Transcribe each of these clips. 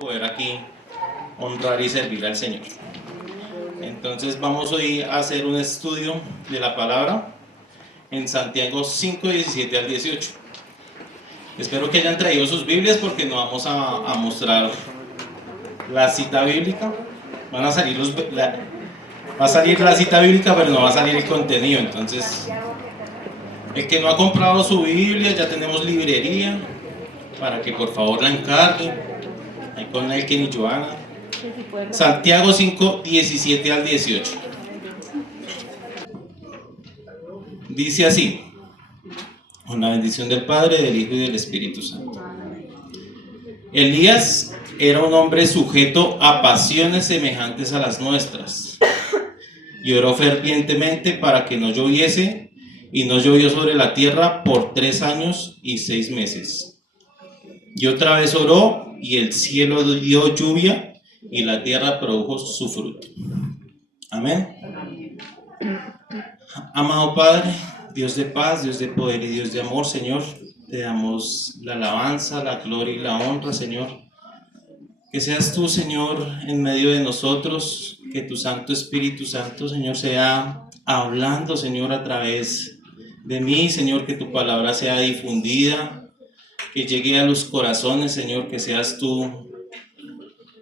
poder aquí honrar y servir al Señor. Entonces vamos hoy a hacer un estudio de la palabra en Santiago 5, 17 al 18. Espero que hayan traído sus Biblias porque nos vamos a mostrar la cita bíblica. Va a salir la cita bíblica, pero no va a salir el contenido. Entonces, el que no ha comprado su Biblia, ya tenemos librería para que por favor la encargue. Ahí con Elkin y Joana. Santiago 5, 17 al 18. Dice así: con la bendición del Padre, del Hijo y del Espíritu Santo. Elías era un hombre sujeto a pasiones semejantes a las nuestras, y oró fervientemente para que no lloviese, y no llovió sobre la tierra por 3 años y 6 meses. Y otra vez oró, y el cielo dio lluvia, y la tierra produjo su fruto. Amén. Amado Padre, Dios de paz, Dios de poder y Dios de amor, Señor, te damos la alabanza, la gloria y la honra, Señor. Que seas tú, Señor, en medio de nosotros, que tu Santo Espíritu Santo, Señor, sea hablando, Señor, a través de mí, Señor, que tu palabra sea difundida, que llegue a los corazones, Señor, que seas tú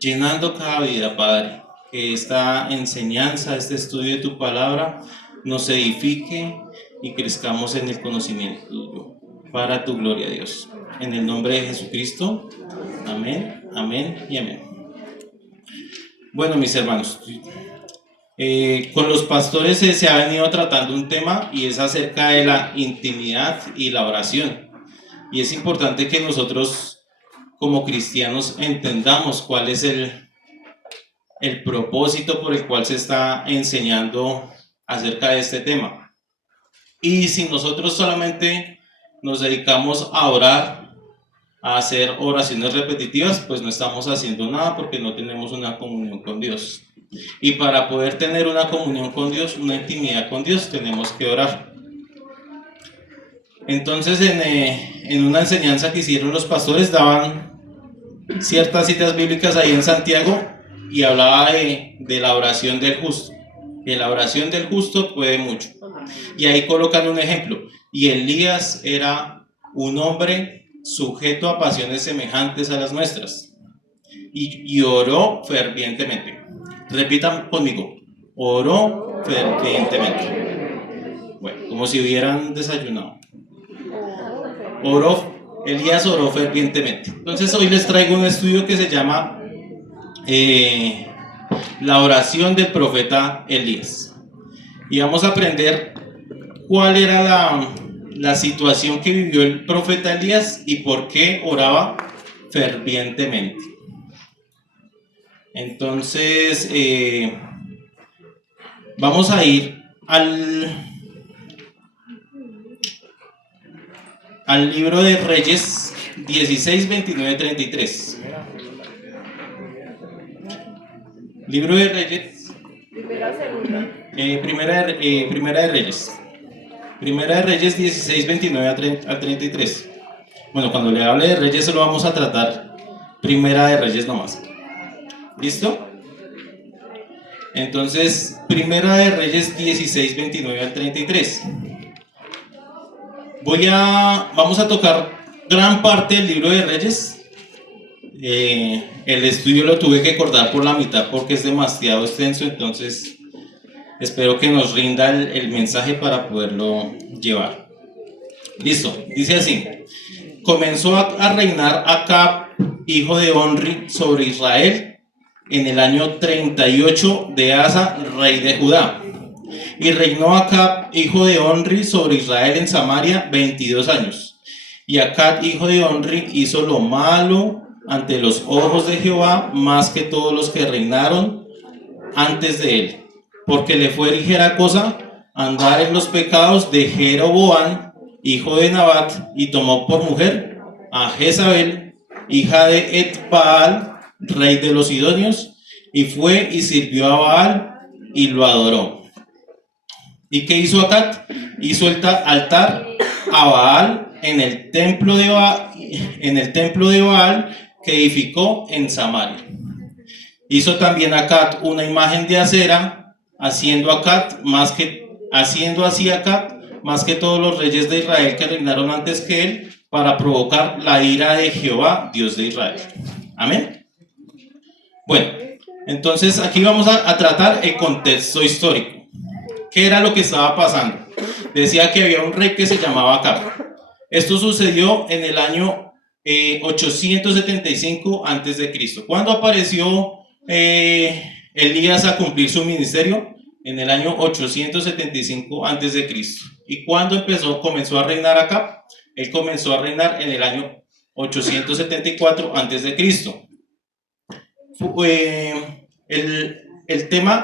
llenando cada vida, Padre, que esta enseñanza, este estudio de tu palabra nos edifique y crezcamos en el conocimiento tuyo, para tu gloria, Dios. En el nombre de Jesucristo, amén, amén y amén. Bueno, mis hermanos, con los pastores se ha venido tratando un tema y es acerca de la intimidad y la oración. Y es importante que nosotros como cristianos entendamos cuál es el propósito por el cual se está enseñando acerca de este tema. Y si nosotros solamente nos dedicamos a orar, a hacer oraciones repetitivas, pues no estamos haciendo nada porque no tenemos una comunión con Dios. Y para poder tener una comunión con Dios, una intimidad con Dios, tenemos que orar. Entonces, en una enseñanza que hicieron los pastores, daban ciertas citas bíblicas ahí en Santiago y hablaba de la oración del justo. Que la oración del justo puede mucho. Y ahí colocan un ejemplo. Y Elías era un hombre sujeto a pasiones semejantes a las nuestras. Y oró fervientemente. Repitan conmigo. Oró fervientemente. Bueno, como si hubieran desayunado. Elías oró fervientemente. Entonces hoy les traigo un estudio que se llama la oración del profeta Elías. Y vamos a aprender cuál era la situación que vivió el profeta Elías y por qué oraba fervientemente. Entonces, vamos a ir al libro de Reyes 16, 29, 33. Libro de Reyes. Primera de Reyes. Primera de Reyes 16, 29 al 33. Bueno, cuando le hable de Reyes solo vamos a tratar Primera de Reyes nomás. ¿Listo? Entonces, Primera de Reyes 16, 29 al 33. Vamos a tocar gran parte del libro de Reyes. El estudio lo tuve que cortar por la mitad porque es demasiado extenso, entonces espero que nos rinda el mensaje para poderlo llevar. Listo, dice así: comenzó a reinar Acab, hijo de Onri, sobre Israel en el año 38 de Asa, rey de Judá. Y reinó Acab, hijo de Onri, sobre Israel en Samaria 22 años. Y Acab, hijo de Onri, hizo lo malo ante los ojos de Jehová más que todos los que reinaron antes de él, porque le fue ligera cosa andar en los pecados de Jeroboam, hijo de Nabat, y tomó por mujer a Jezabel, hija de Etbaal, rey de los sidonios, y fue y sirvió a Baal y lo adoró. ¿Y qué hizo Acab? Hizo el altar a Baal en el templo de Baal que edificó en Samaria. Hizo también Acab una imagen de acera, haciendo así Acab más que todos los reyes de Israel que reinaron antes que él, para provocar la ira de Jehová, Dios de Israel. Amén. Bueno, entonces aquí vamos a tratar el contexto histórico. ¿Qué era lo que estaba pasando? Decía que había un rey que se llamaba Acab. Esto sucedió en el año 875 a.C. ¿Cuándo apareció Elías a cumplir su ministerio? En el año 875 a.C. ¿Y cuándo comenzó a reinar Acab? Él comenzó a reinar en el año 874 a.C.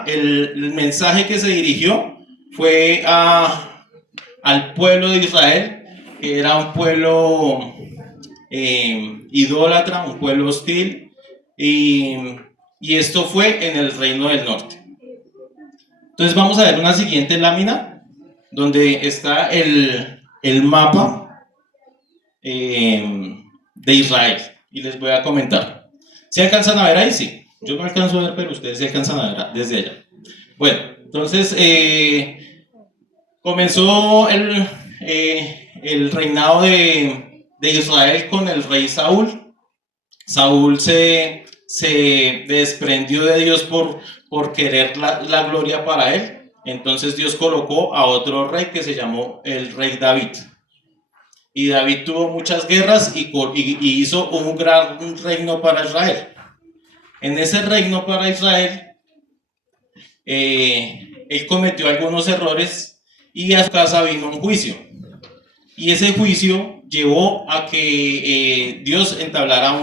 El mensaje que se dirigió fue al pueblo de Israel, que era un pueblo idólatra, un pueblo hostil, y esto fue en el reino del norte. Entonces vamos a ver una siguiente lámina donde está el mapa de Israel, y les voy a comentar. ¿Se alcanzan a ver ahí? Sí, yo no alcanzo a ver, pero ustedes se alcanzan a ver desde allá. Bueno, entonces comenzó el reinado de Israel con el rey Saúl. Saúl se desprendió de Dios por querer la gloria para él. Entonces Dios colocó a otro rey que se llamó el rey David. Y David tuvo muchas guerras y hizo un gran reino para Israel. En ese reino para Israel, él cometió algunos errores y a su casa vino un juicio. Y ese juicio llevó a que Dios entablara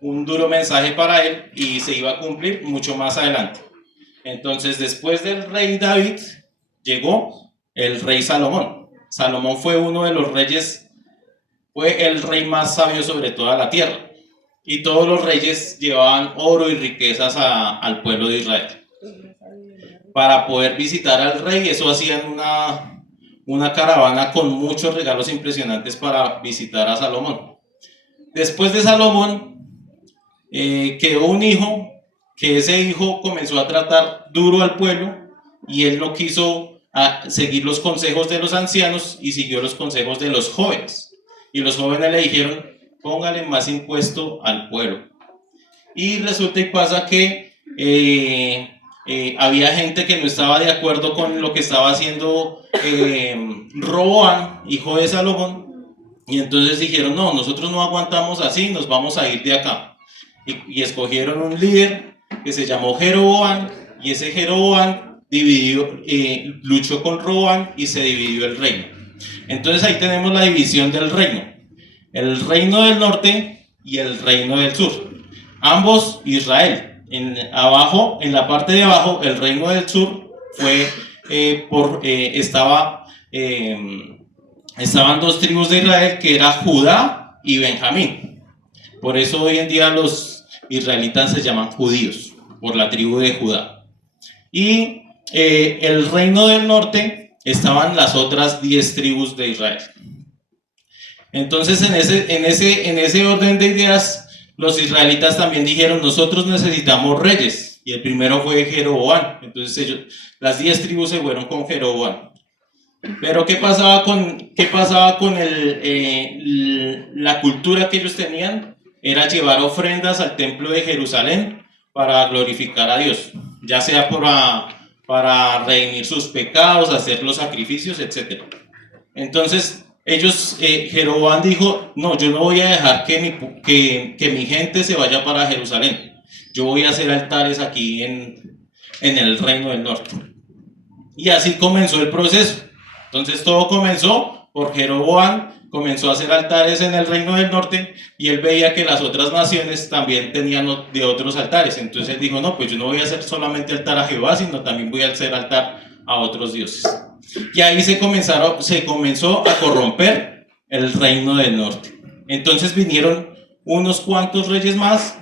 un duro mensaje para él, y se iba a cumplir mucho más adelante. Entonces, después del rey David, llegó el rey Salomón. Salomón fue uno de los reyes, fue el rey más sabio sobre toda la tierra. Y todos los reyes llevaban oro y riquezas al pueblo de Israel. Para poder visitar al rey, eso hacían una caravana con muchos regalos impresionantes para visitar a Salomón. Después de Salomón, quedó un hijo, que ese hijo comenzó a tratar duro al pueblo, y él no quiso seguir los consejos de los ancianos y siguió los consejos de los jóvenes. Y los jóvenes le dijeron: póngale más impuesto al pueblo. Y resulta y pasa que había gente que no estaba de acuerdo con lo que estaba haciendo Roboam, hijo de Salomón, y entonces dijeron: no, nosotros no aguantamos así, nos vamos a ir de acá. Y escogieron un líder que se llamó Jeroboam, y ese Jeroboam luchó con Roboam y se dividió el reino. Entonces ahí tenemos la división del reino: el reino del norte y el reino del sur, ambos Israel. Abajo, en la parte de abajo, el reino del sur fue estaban dos tribus de Israel, que era Judá y Benjamín. Por eso hoy en día los israelitas se llaman judíos, por la tribu de Judá. Y el reino del norte estaban las otras 10 tribus de Israel. Entonces, en ese orden de ideas, los israelitas también dijeron: nosotros necesitamos reyes. Y el primero fue Jeroboam. Entonces las 10 tribus se fueron con Jeroboam. Pero ¿qué pasaba con la cultura que ellos tenían? Era llevar ofrendas al templo de Jerusalén para glorificar a Dios, ya sea para redimir sus pecados, hacer los sacrificios, etc. Entonces Jeroboam dijo: no, yo no voy a dejar que mi gente se vaya para Jerusalén. Yo voy a hacer altares aquí en el reino del norte. Y así comenzó el proceso. Entonces todo comenzó por Jeroboam. Comenzó a hacer altares en el reino del norte, y él veía que las otras naciones también tenían de otros altares. Entonces él dijo: no, pues yo no voy a hacer solamente altar a Jehová, sino también voy a hacer altar a otros dioses. Y ahí se comenzó a corromper el reino del norte. Entonces vinieron unos cuantos reyes más,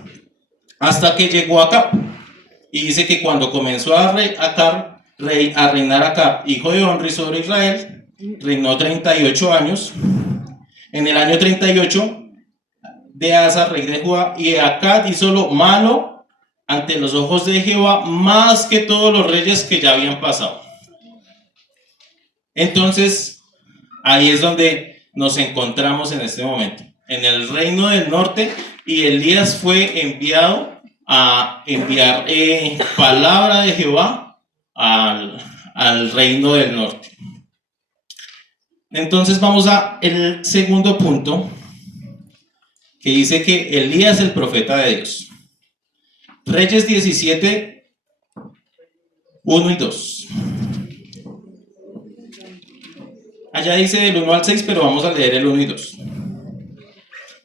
hasta que llegó Acab. Y dice que cuando comenzó a reinar Acab, hijo de Omri, sobre Israel, reinó 38 años. En el año 38 de Asa, rey de Judá, y Acab hizo lo malo ante los ojos de Jehová, más que todos los reyes que ya habían pasado. Entonces, ahí es donde nos encontramos en este momento, en el reino del norte, y Elías fue enviado a enviar palabra de Jehová al reino del norte. Entonces vamos a el segundo punto, que dice que Elías el profeta de Dios. Reyes 17, 1 y 2. Allá dice del 1 al 6, pero vamos a leer el 1 y 2.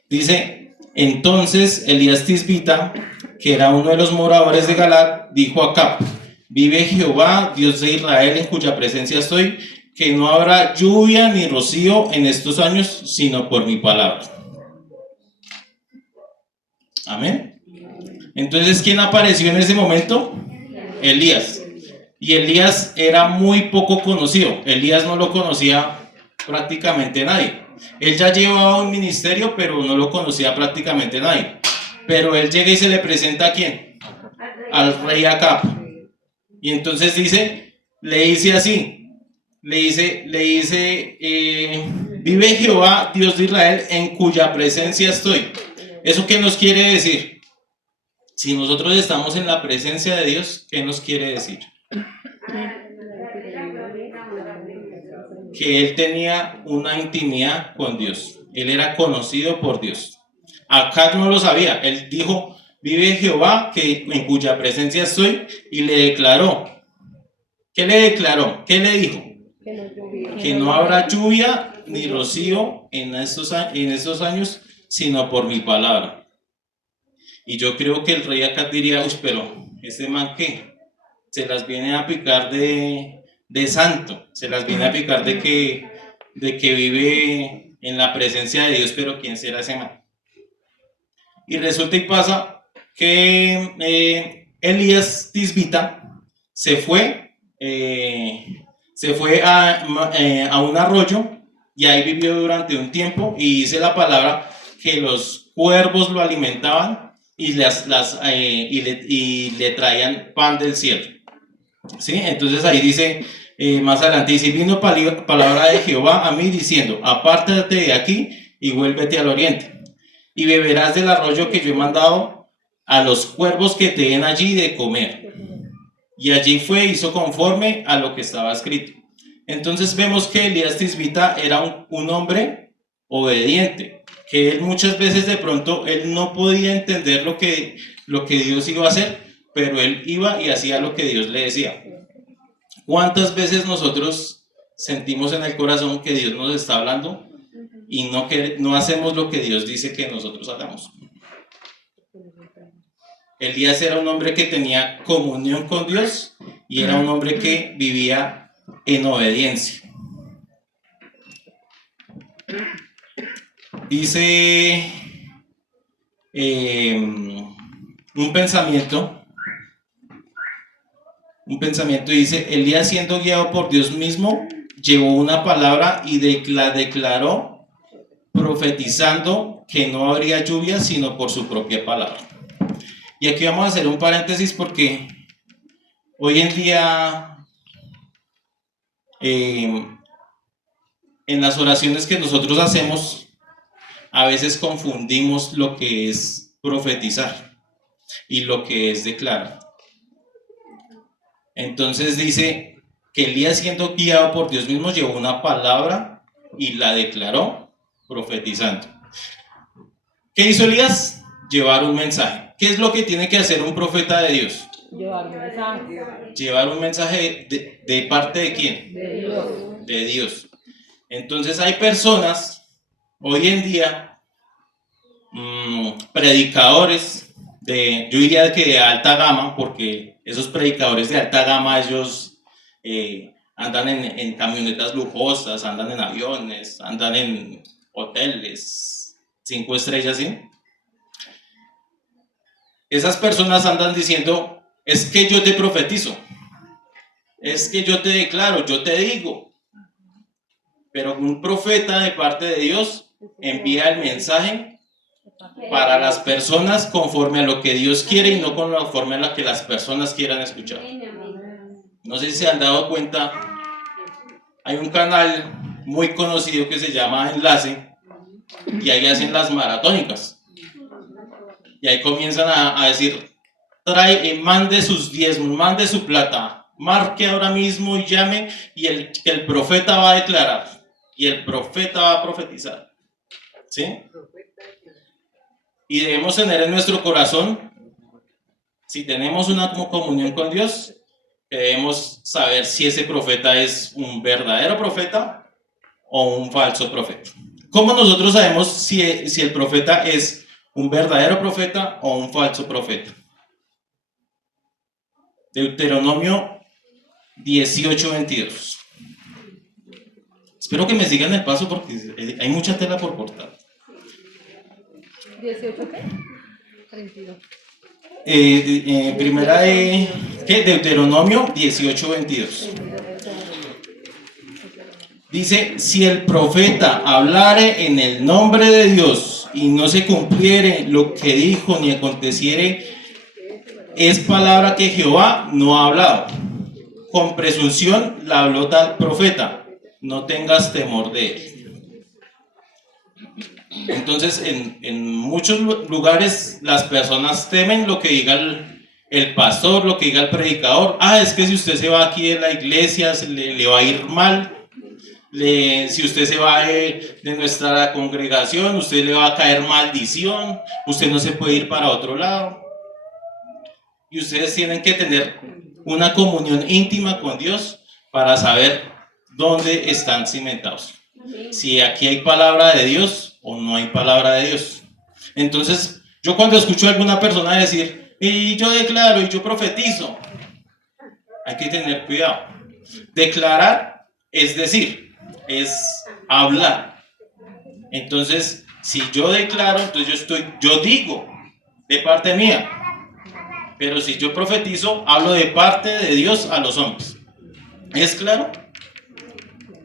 Dice, entonces Elías Tisbita, que era uno de los moradores de Galad, dijo a Acab, vive Jehová, Dios de Israel, en cuya presencia estoy, que no habrá lluvia ni rocío en estos años, sino por mi palabra. Amén. Entonces, ¿quién apareció en ese momento? Elías. Y Elías era muy poco conocido. Elías no lo conocía prácticamente nadie. Él ya llevaba un ministerio, pero no lo conocía prácticamente nadie. Pero él llega y se le presenta ¿a quién? Al rey Acab. Y entonces le dice así, le dice, vive Jehová, Dios de Israel, en cuya presencia estoy. ¿Eso qué nos quiere decir? Si nosotros estamos en la presencia de Dios, ¿qué nos quiere decir? Que él tenía una intimidad con Dios. Él era conocido por Dios. Acab no lo sabía. Él dijo, vive Jehová, en cuya presencia estoy, y le declaró. ¿Qué le declaró? ¿Qué le dijo? Que no habrá lluvia ni rocío en estos años, sino por mi palabra. Y yo creo que el rey Acab diría, pero este man ¿qué? Se las viene a picar de santo, se las viene a picar de que vive en la presencia de Dios, pero ¿quién será ese man? Y resulta y pasa que Elías Tisbita se fue a un arroyo y ahí vivió durante un tiempo, y dice la palabra que los cuervos lo alimentaban y le traían pan del cielo. ¿Sí? Entonces ahí dice más adelante, dice, vino palabra de Jehová a mí diciendo, apártate de aquí y vuélvete al oriente, y beberás del arroyo que yo he mandado a los cuervos que te den allí de comer. Y allí fue, hizo conforme a lo que estaba escrito. Entonces vemos que Elías Tisbita era un hombre obediente, que él muchas veces de pronto él no podía entender lo que Dios iba a hacer, pero él iba y hacía lo que Dios le decía. ¿Cuántas veces nosotros sentimos en el corazón que Dios nos está hablando y no hacemos lo que Dios dice que nosotros hagamos? Elías era un hombre que tenía comunión con Dios y era un hombre que vivía en obediencia. Dice un pensamiento dice, Elías, siendo guiado por Dios mismo, llevó una palabra y la declaró, profetizando que no habría lluvia sino por su propia palabra. Y aquí vamos a hacer un paréntesis porque hoy en día en las oraciones que nosotros hacemos a veces confundimos lo que es profetizar y lo que es declarar. Entonces dice que Elías, siendo guiado por Dios mismo, llevó una palabra y la declaró, profetizando. ¿Qué hizo Elías? Llevar un mensaje. ¿Qué es lo que tiene que hacer un profeta de Dios? Llevar un mensaje. Llevar un mensaje de parte de ¿quién? De Dios. De Dios. Entonces hay personas hoy en día, predicadores yo diría que de alta gama, porque esos predicadores de alta gama, ellos andan en camionetas lujosas, andan en aviones, andan en hoteles 5 estrellas, ¿sí? Esas personas andan diciendo, es que yo te profetizo, es que yo te declaro, yo te digo. Pero un profeta de parte de Dios envía el mensaje para las personas conforme a lo que Dios quiere y no conforme a lo que las personas quieran escuchar. No sé si se han dado cuenta, hay un canal muy conocido que se llama Enlace y ahí hacen las maratónicas. Y ahí comienzan a decir, mande sus diezmos, mande su plata, marque ahora mismo y llame y el profeta va a declarar y el profeta va a profetizar. ¿Sí? Y debemos tener en nuestro corazón, si tenemos una comunión con Dios, debemos saber si ese profeta es un verdadero profeta o un falso profeta. ¿Cómo nosotros sabemos si el profeta es un verdadero profeta o un falso profeta? Deuteronomio 18:22. Espero que me sigan el paso porque hay mucha tela por cortar. 18 qué? 32. Primera de Deuteronomio 18:22. Dice, si el profeta hablare en el nombre de Dios y no se cumpliere lo que dijo ni aconteciere, es palabra que Jehová no ha hablado. Con presunción la habló tal profeta, no tengas temor de él. Entonces, en muchos lugares las personas temen lo que diga el pastor, lo que diga el predicador. Es que si usted se va aquí de la iglesia, le va a ir mal. Si usted se va de nuestra congregación, usted le va a caer maldición. Usted no se puede ir para otro lado. Y ustedes tienen que tener una comunión íntima con Dios para saber dónde están cimentados. Si aquí hay palabra de Dios o no hay palabra de Dios. Entonces, yo cuando escucho a alguna persona decir, y yo declaro y yo profetizo, hay que tener cuidado. Declarar es decir, es hablar. Entonces, si yo declaro, entonces yo digo de parte mía. Pero si yo profetizo, hablo de parte de Dios a los hombres. ¿Es claro?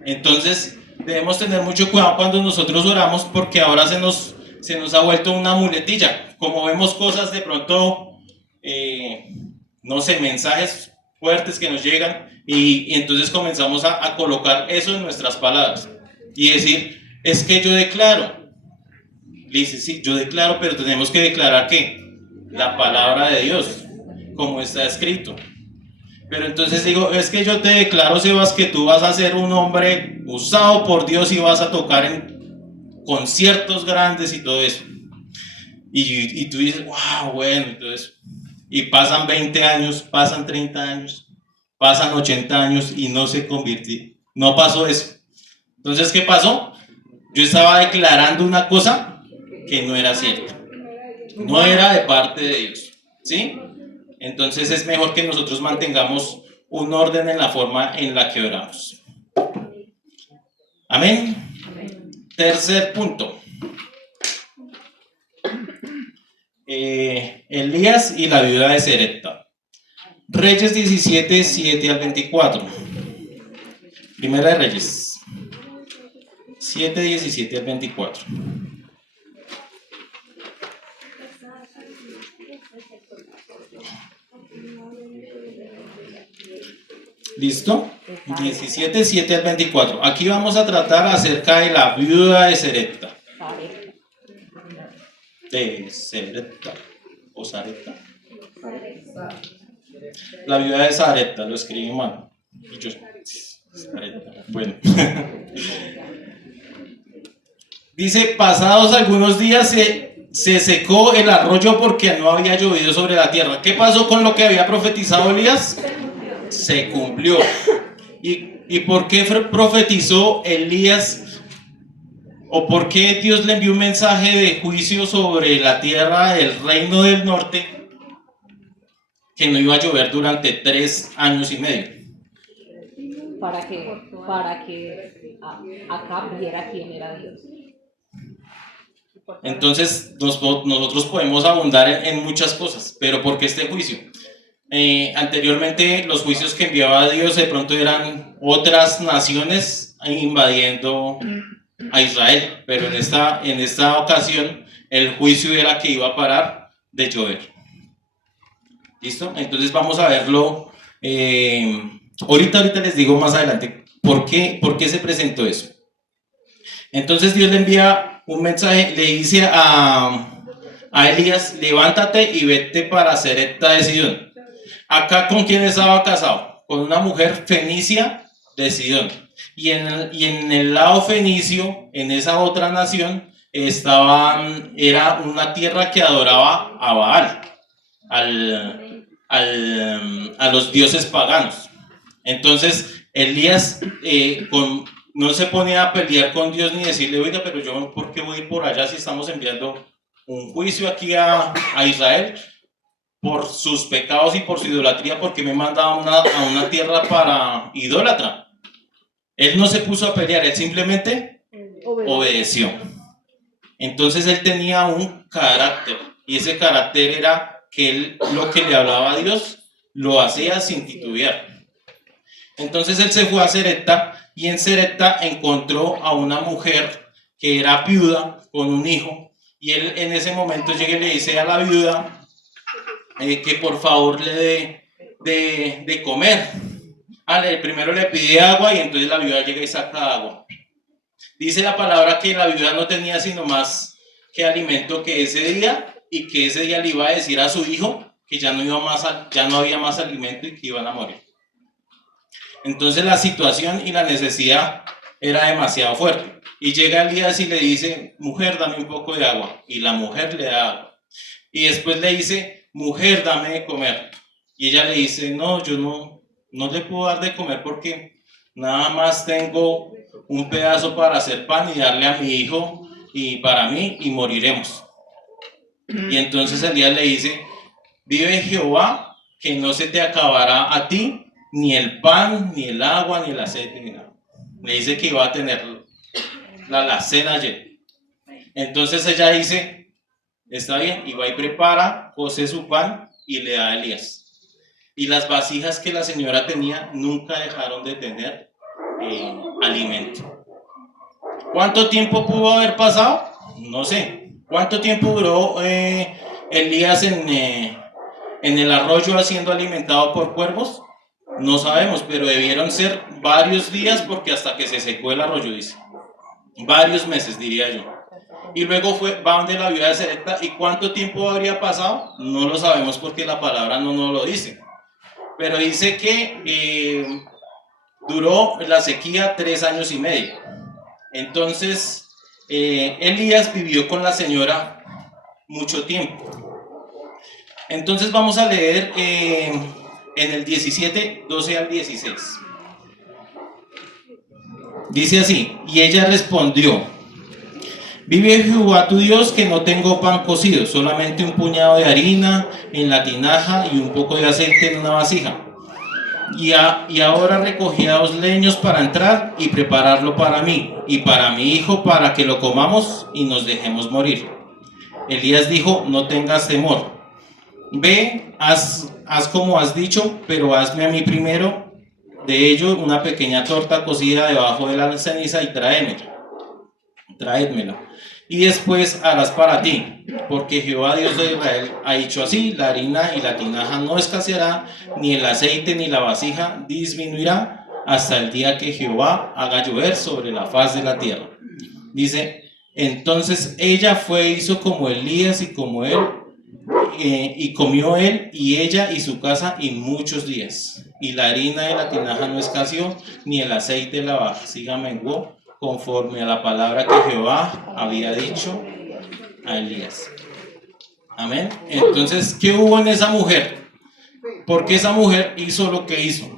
Entonces, debemos tener mucho cuidado cuando nosotros oramos, porque ahora se nos ha vuelto una muletilla. Como vemos cosas de pronto, no sé, mensajes fuertes que nos llegan, y entonces comenzamos a colocar eso en nuestras palabras. Y decir, es que yo declaro. Le dice, sí, yo declaro, pero tenemos que declarar ¿qué? La palabra de Dios, como está escrito. Pero entonces digo, es que yo te declaro, Sebas, que tú vas a ser un hombre usado por Dios y vas a tocar en conciertos grandes y todo eso. Y tú dices, wow, bueno, entonces, y pasan 20 años, pasan 30 años, pasan 80 años y no se convirtió, no pasó eso. Entonces, ¿qué pasó? Yo estaba declarando una cosa que no era cierta, no era de parte de Dios, ¿sí? Entonces es mejor que nosotros mantengamos un orden en la forma en la que oramos. Amén. Tercer punto. Elías y la viuda de Serepta. Reyes 17, 7 al 24. Primera de Reyes 7, 17 al 24. ¿Listo? 17, 7 al 24. Aquí vamos a tratar acerca de la viuda de Serepta. De Serepta. ¿O Sarepta? La viuda de Sarepta, lo escribí mal. Y yo, Sarepta. Bueno. Dice, pasados algunos días se secó el arroyo porque no había llovido sobre la tierra. ¿Qué pasó con lo que había profetizado Elías? Se cumplió. ¿Y por qué profetizó Elías? ¿O por qué Dios le envió un mensaje de juicio sobre la tierra del reino del norte? Que no iba a llover durante 3 años y medio. Para que acá viera quién era Dios. Entonces nosotros podemos abundar en muchas cosas, pero ¿por qué este juicio? Anteriormente los juicios que enviaba Dios de pronto eran otras naciones invadiendo a Israel, pero en esta ocasión el juicio era que iba a parar de llover. ¿Listo? Entonces vamos a verlo. Ahorita les digo más adelante por qué se presentó eso. Entonces Dios le envía un mensaje, le dice a Elías: levántate y vete para Serepta de Sidón. Acá, ¿con quién estaba casado? Con una mujer fenicia de Sidón. Y en el lado fenicio, en esa otra nación, era una tierra que adoraba a Baal, a los dioses paganos. Entonces Elías no se ponía a pelear con Dios ni decirle: oiga, pero yo ¿por qué voy por allá si estamos enviando un juicio aquí a Israel por sus pecados y por su idolatría? Porque me manda a una tierra para idólatra. Él no se puso a pelear, él simplemente obedeció. Entonces él tenía un carácter, y ese carácter era que él lo que le hablaba a Dios lo hacía sin titubear. Entonces él se fue a Serepta, y en Serepta encontró a una mujer que era viuda con un hijo, y él en ese momento llega y le dice a la viuda que por favor le dé de comer. Primero le pide agua, y entonces la viuda llega y saca agua. Dice la palabra que la viuda no tenía sino más que alimento que ese día, y que ese día le iba a decir a su hijo que ya no había más alimento y que iban a morir. Entonces la situación y la necesidad era demasiado fuerte. Y llega Elías y le dice: mujer, dame un poco de agua. Y la mujer le da agua. Y después le dice: mujer, dame de comer. Y ella le dice: no, yo no le puedo dar de comer porque nada más tengo un pedazo para hacer pan y darle a mi hijo y para mí, y moriremos. Y entonces Elías le dice: vive Jehová, que no se te acabará a ti ni el pan, ni el agua, ni el aceite, ni nada. Le dice que iba a tener la alacena ayer. Entonces ella dice: está bien, y va y prepara, cose su pan y le da a Elías. Y las vasijas que la señora tenía nunca dejaron de tener alimento. ¿Cuánto tiempo pudo haber pasado? No sé. ¿Cuánto tiempo duró Elías en el arroyo siendo alimentado por cuervos? No sabemos, pero debieron ser varios días, porque hasta que se secó el arroyo, dice. Varios meses, diría yo. Y luego va donde la viuda de Serepta. ¿Y cuánto tiempo habría pasado? No lo sabemos, porque la palabra no nos lo dice. Pero dice que duró la sequía 3 años y medio. Entonces Elías vivió con la señora mucho tiempo. Entonces vamos a leer en el 17, 12 al 16. Dice así: y ella respondió: vive Jehová tu Dios, que no tengo pan cocido, solamente un puñado de harina en la tinaja y un poco de aceite en una vasija. Y ahora recogí 2 leños para entrar y prepararlo para mí y para mi hijo, para que lo comamos y nos dejemos morir. Elías dijo: no tengas temor, ve, haz como has dicho, pero hazme a mí primero de ello una pequeña torta cocida debajo de la ceniza y tráedmela. Y después harás para ti, porque Jehová Dios de Israel ha dicho así: la harina y la tinaja no escaseará, ni el aceite ni la vasija disminuirá, hasta el día que Jehová haga llover sobre la faz de la tierra. Dice: entonces ella fue, hizo como Elías y como él, y comió él y ella y su casa y muchos días. Y la harina de la tinaja no escaseó, ni el aceite de la vasija menguó, conforme a la palabra que Jehová había dicho a Elías. Amén. Entonces, ¿qué hubo en esa mujer? Porque esa mujer hizo lo que hizo.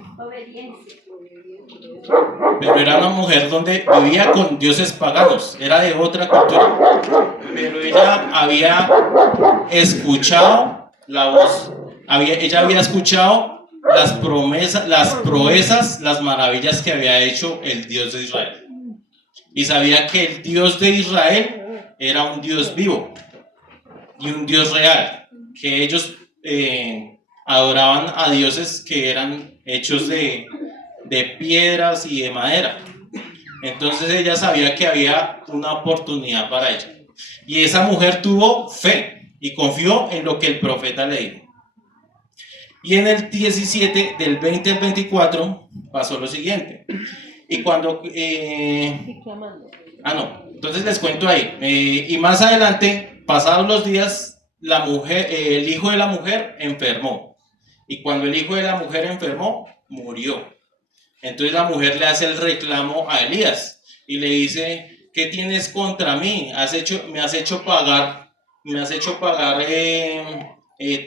Pero era una mujer donde vivía con dioses paganos, era de otra cultura. Pero ella había escuchado la voz, ella había escuchado las promesas, las proezas, las maravillas que había hecho el Dios de Israel. Y sabía que el Dios de Israel era un Dios vivo y un Dios real, que ellos adoraban a dioses que eran hechos de piedras y de madera. Entonces ella sabía que había una oportunidad para ella. Y esa mujer tuvo fe y confió en lo que el profeta le dijo. Y en el 17, del 20 al 24, pasó lo siguiente. Y cuando... entonces les cuento ahí. Y más adelante, pasados los días, la mujer, el hijo de la mujer enfermó. Y cuando el hijo de la mujer enfermó, murió. Entonces la mujer le hace el reclamo a Elías y le dice: ¿qué tienes contra mí? Me has hecho pagar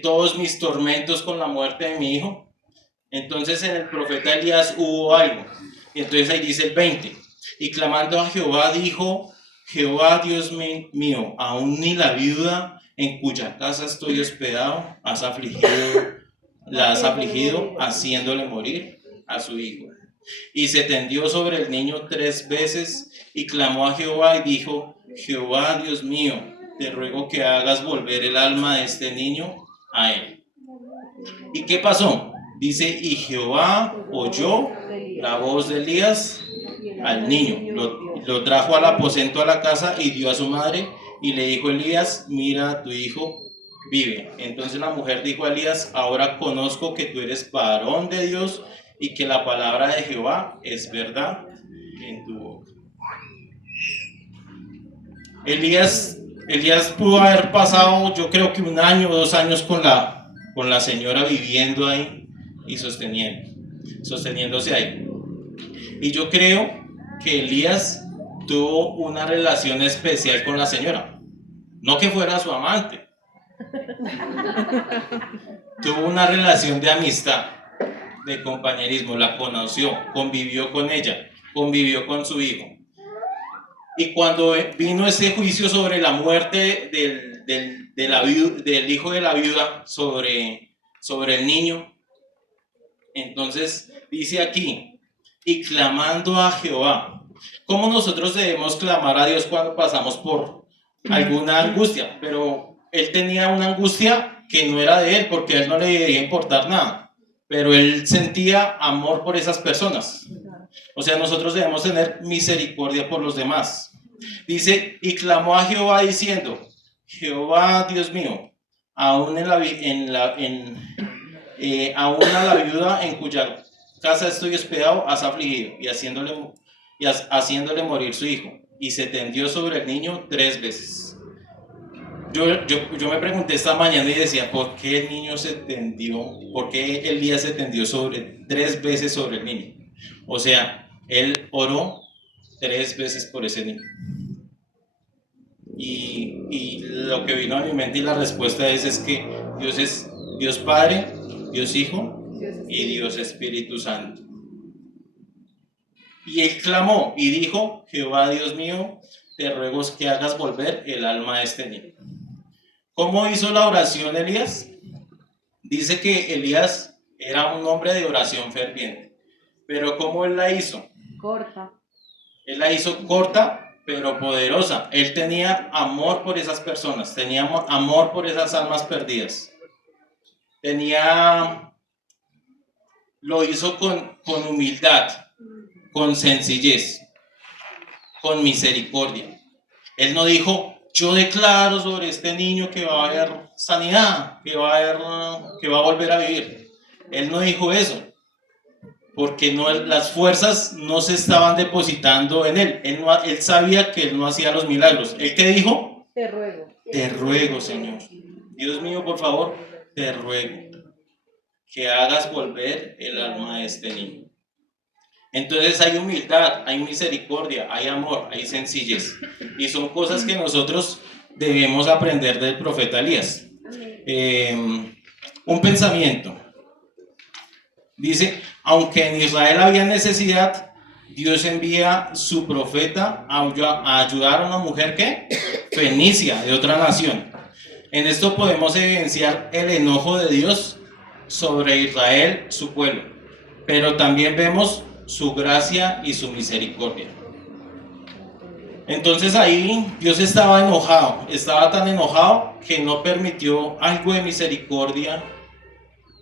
todos mis tormentos con la muerte de mi hijo. Entonces en el profeta Elías hubo algo. Y entonces ahí dice el 20: y clamando a Jehová dijo: Jehová Dios mío, aún ni la viuda en cuya casa estoy hospedado la has afligido, haciéndole morir a su hijo. Y se tendió sobre el niño 3 veces y clamó a Jehová y dijo: Jehová Dios mío, te ruego que hagas volver el alma de este niño a él. ¿Y qué pasó? Dice: y Jehová oyó la voz de Elías al niño, lo trajo al aposento a la casa y dio a su madre, y le dijo Elías: mira, tu hijo vive. Entonces la mujer dijo a Elías: ahora conozco que tú eres varón de Dios y que la palabra de Jehová es verdad en tu boca. Elías pudo haber pasado, yo creo que 1 año o 2 años con la señora viviendo ahí y sosteniéndose ahí. Y yo creo que Elías tuvo una relación especial con la señora. No que fuera su amante. Tuvo una relación de amistad, de compañerismo, la conoció, convivió con ella, convivió con su hijo. Y cuando vino ese juicio sobre la muerte del hijo de la viuda sobre el niño, entonces dice aquí: y clamando a Jehová. ¿Cómo nosotros debemos clamar a Dios cuando pasamos por alguna angustia? Pero él tenía una angustia que no era de él, porque a él no le debía importar nada, pero él sentía amor por esas personas. O sea, nosotros debemos tener misericordia por los demás. Dice: y clamó a Jehová diciendo: Jehová Dios mío, aún a la viuda en cuya casa estoy hospedado has afligido, y haciéndole morir su hijo. Y se tendió sobre el niño 3 veces. Yo me pregunté esta mañana y decía: ¿por qué el niño se tendió? ¿Por qué Elías se tendió 3 veces sobre el niño? O sea, él oró 3 veces por ese niño. Y lo que vino a mi mente y la respuesta es que Dios es Dios Padre, Dios Hijo y Dios Espíritu Santo. Y él clamó y dijo: Jehová Dios mío, te ruego que hagas volver el alma de este niño. ¿Cómo hizo la oración Elías? Dice que Elías era un hombre de oración ferviente. Pero ¿cómo él la hizo? Corta. Él la hizo corta, pero poderosa. Él tenía amor por esas personas, tenía amor por esas almas perdidas. Lo hizo con humildad, con sencillez, con misericordia. Él no dijo: yo declaro sobre este niño que va a haber sanidad, que va a volver a vivir. Él no dijo eso, porque las fuerzas no se estaban depositando en él. Él sabía que él no hacía los milagros. ¿Él qué dijo? Te ruego. Te ruego, Señor. Dios mío, por favor, te ruego que hagas volver el alma de este niño. Entonces hay humildad, hay misericordia, hay amor, hay sencillez. Y son cosas que nosotros debemos aprender del profeta Elías. Un pensamiento. Dice: aunque en Israel había necesidad, Dios envía su profeta a ayudar a una mujer fenicia, de otra nación. En esto podemos evidenciar el enojo de Dios sobre Israel, su pueblo, pero también vemos su gracia y su misericordia. Entonces ahí Dios estaba tan enojado que no permitió algo de misericordia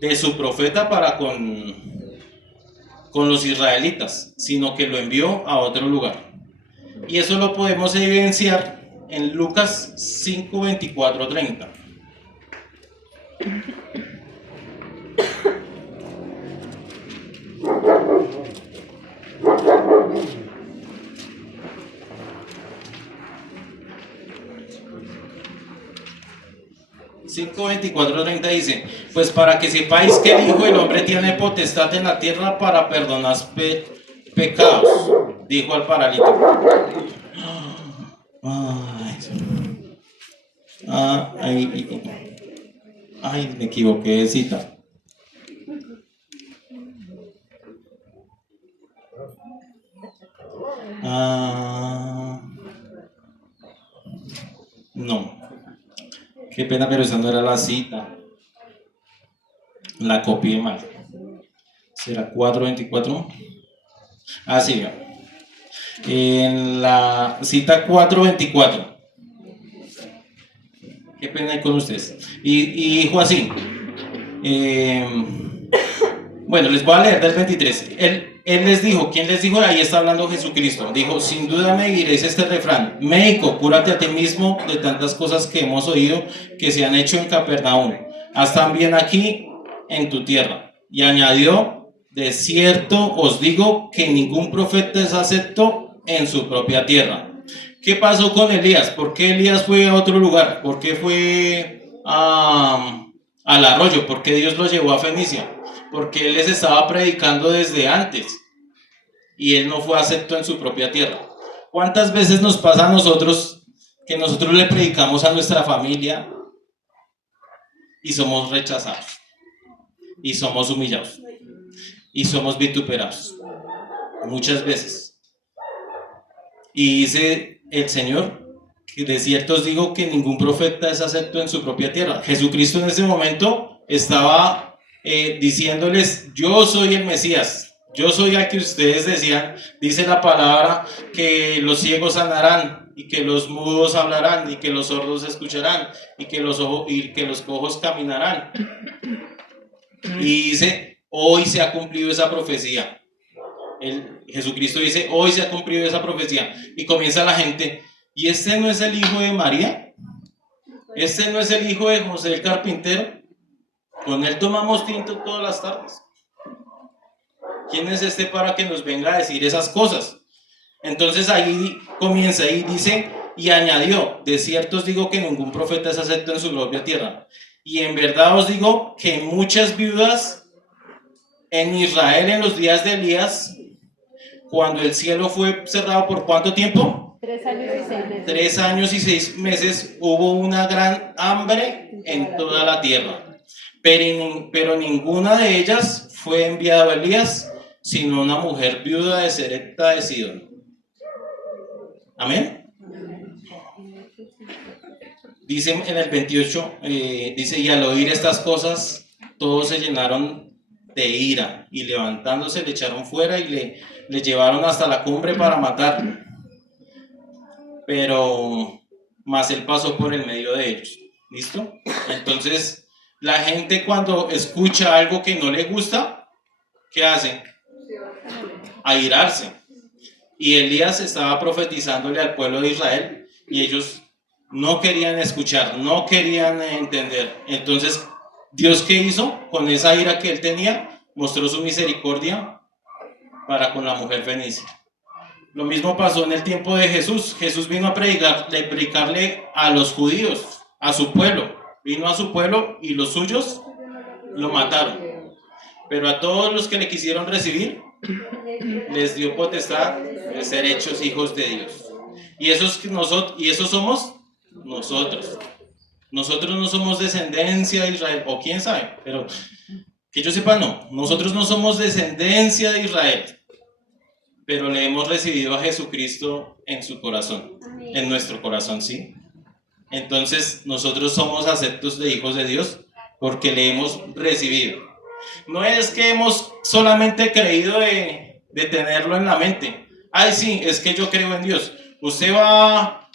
de su profeta para con los israelitas, sino que lo envió a otro lugar. Y eso lo podemos evidenciar en Lucas 5, 24, 30. Cinco, 24, 30 dice: pues para que sepáis que el Hijo del Hombre tiene potestad en la tierra para perdonar pecados, dijo al paralítico. Ay, me equivoqué de cita. No, qué pena, pero esa no era la cita. La copié mal. ¿Será 4:24? Ah, sí, en la cita 4:24. Qué pena hay con ustedes. Y dijo así. Bueno, les voy a leer del 23. Él les dijo, ¿quién les dijo? Ahí está hablando Jesucristo. Dijo: sin duda me diréis este refrán: médico, cúrate a ti mismo de tantas cosas que hemos oído que se han hecho en Capernaum. Haz también aquí en tu tierra. Y añadió: de cierto os digo que ningún profeta es acepto en su propia tierra. ¿Qué pasó con Elías? ¿Por qué Elías fue a otro lugar? ¿Por qué fue al arroyo? ¿Por qué Dios lo llevó a Fenicia? Porque él les estaba predicando desde antes y él no fue acepto en su propia tierra. ¿Cuántas veces nos pasa a nosotros que nosotros le predicamos a nuestra familia y somos rechazados, y somos humillados, y somos vituperados? Muchas veces. Y dice el Señor que de cierto os digo que ningún profeta es acepto en su propia tierra. Jesucristo en ese momento estaba diciéndoles: yo soy el Mesías, yo soy el que ustedes decían. Dice la palabra que los ciegos sanarán, y que los mudos hablarán, y que los sordos escucharán, y que los cojos caminarán. Y dice: hoy se ha cumplido esa profecía. Jesucristo dice: hoy se ha cumplido esa profecía. Y comienza la gente: ¿y este no es el hijo de María? ¿Este no es el hijo de José el carpintero? Con él tomamos tinto todas las tardes. ¿Quién es este para que nos venga a decir esas cosas? Entonces ahí comienza y dice: y añadió: de cierto os digo que ningún profeta es acepto en su propia tierra. Y en verdad os digo que muchas viudas en Israel en los días de Elías, cuando el cielo fue cerrado, ¿por cuánto tiempo? 3 años y 6 meses. 3 años y 6 meses hubo una gran hambre en toda la tierra. Pero ninguna de ellas fue enviado a Elías, sino una mujer viuda de Sarepta de Sidón. Amén. Dice en el 28, dice: y al oír estas cosas, todos se llenaron de ira, y levantándose le echaron fuera y le llevaron hasta la cumbre para matarlo. Pero más él pasó por el medio de ellos. ¿Listo? Entonces, la gente cuando escucha algo que no le gusta, ¿qué hace? Airarse. Y Elías estaba profetizándole al pueblo de Israel y ellos no querían escuchar, no querían entender. Entonces, ¿Dios qué hizo? Con esa ira que él tenía, mostró su misericordia para con la mujer fenicia. Lo mismo pasó en el tiempo de Jesús. Jesús vino a predicarle a los judíos, a su pueblo. Vino a su pueblo y los suyos lo mataron. Pero a todos los que le quisieron recibir, les dio potestad de ser hechos hijos de Dios. Y esos somos nosotros. Nosotros no somos descendencia de Israel, o quién sabe, pero que yo sepa, no. Nosotros no somos descendencia de Israel, pero le hemos recibido a Jesucristo en su corazón, en nuestro corazón, ¿sí? Entonces nosotros somos aceptos de hijos de Dios porque le hemos recibido. No es que hemos solamente creído de tenerlo en la mente. Ay, sí, es que yo creo en Dios. Usted va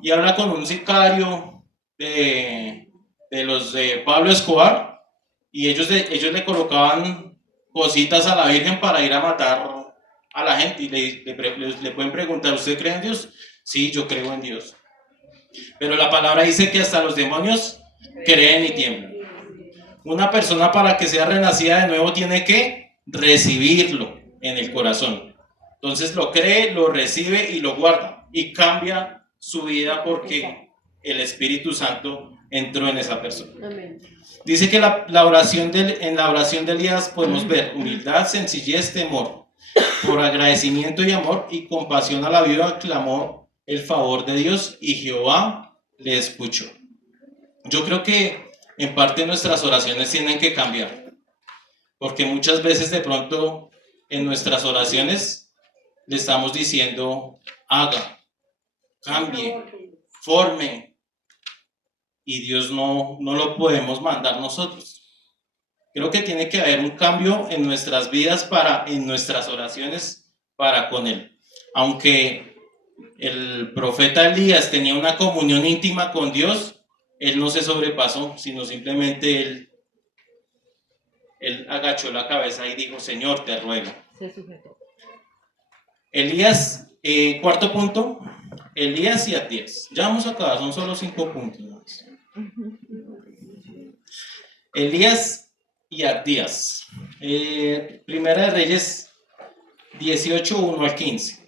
y habla con un sicario de los de Pablo Escobar y ellos le colocaban cositas a la Virgen para ir a matar a la gente y le pueden preguntar: ¿usted cree en Dios? Sí, yo creo en Dios. Pero la palabra dice que hasta los demonios creen y tiemblan. Una persona para que sea renacida de nuevo tiene que recibirlo en el corazón. Entonces lo cree, lo recibe y lo guarda. Y cambia su vida porque el Espíritu Santo entró en esa persona. Amén. Dice que en la oración de Elías podemos ver humildad, sencillez, temor. Por agradecimiento y amor y compasión a la viuda clamó el favor de Dios y Jehová le escuchó. Yo creo que en parte nuestras oraciones tienen que cambiar, porque muchas veces de pronto en nuestras oraciones le estamos diciendo haga, cambie, forme, y Dios no lo podemos mandar nosotros. Creo que tiene que haber un cambio en nuestras vidas en nuestras oraciones para con Él. Aunque el profeta Elías tenía una comunión íntima con Dios, él no se sobrepasó, sino simplemente él agachó la cabeza y dijo, Señor, te ruego. Se sujetó. Elías, cuarto punto, Elías y Abdías. Ya vamos a acabar, son solo 5 puntos más. Elías y Abdías. Primera de Reyes 18, 1 al 15.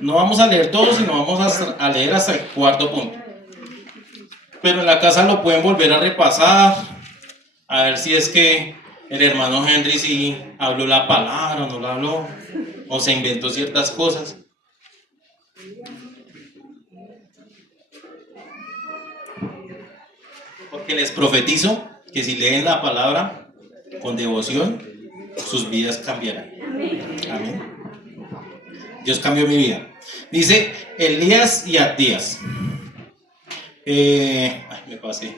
No vamos a leer todo, sino vamos a leer hasta el cuarto punto. Pero en la casa lo pueden volver a repasar, a ver si es que el hermano Henry sí habló la palabra o no la habló, o se inventó ciertas cosas. Porque les profetizo que si leen la palabra con devoción, sus vidas cambiarán. Amén. Dios cambió mi vida. Dice Elías y Abdías. Me pasé.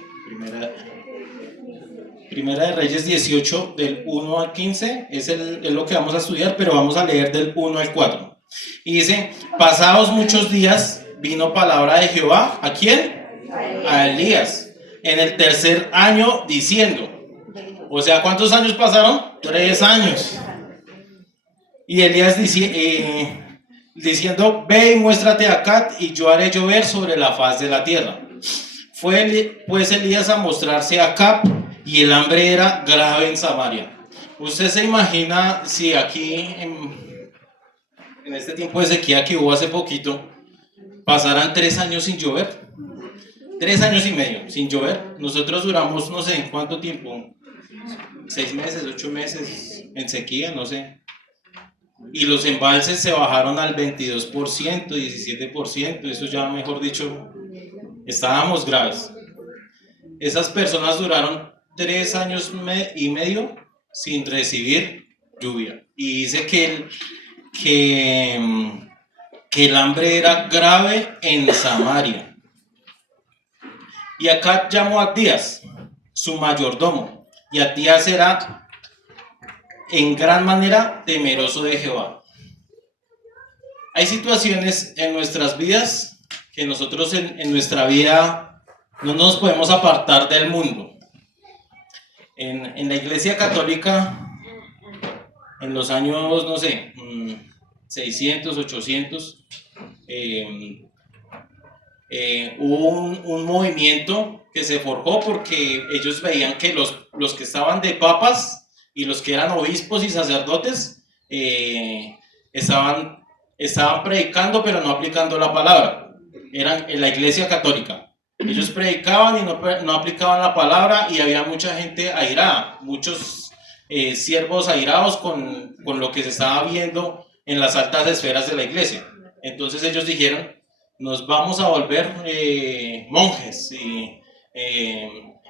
Primera de Reyes 18, del 1 al 15. Es lo que vamos a estudiar, pero vamos a leer del 1 al 4. Y dice: pasados muchos días, vino palabra de Jehová. ¿A quién? A Elías. En el tercer año, diciendo. O sea, ¿cuántos años pasaron? 3 años. Y Elías diciendo: ve y muéstrate a Acab, y yo haré llover sobre la faz de la tierra. Fue pues Elías a mostrarse a Acab, y el hambre era grave en Samaria. ¿Usted se imagina si aquí, en este tiempo de sequía que hubo hace poquito, pasaran 3 años sin llover? 3 años y medio sin llover. Nosotros duramos, no sé en cuánto tiempo, 6 meses, 8 meses en sequía, no sé. Y los embalses se bajaron al 22%, 17%, eso ya, mejor dicho, estábamos graves. Esas personas duraron 3 años y medio sin recibir lluvia. Y dice que el hambre era grave en Samaria. Y acá llamó a Abdías, su mayordomo, y Abdías era en gran manera temeroso de Jehová. Hay situaciones en nuestras vidas que nosotros en nuestra vida no nos podemos apartar del mundo. En la Iglesia Católica, en los años, no sé, 600, 800, hubo un movimiento que se forjó porque ellos veían que los que estaban de papas y los que eran obispos y sacerdotes estaban predicando pero no aplicando la palabra. Eran en la Iglesia Católica. Ellos predicaban y no aplicaban la palabra, y había mucha gente airada, muchos siervos airados con lo que se estaba viendo en las altas esferas de la iglesia. Entonces ellos dijeron: nos vamos a volver monjes, y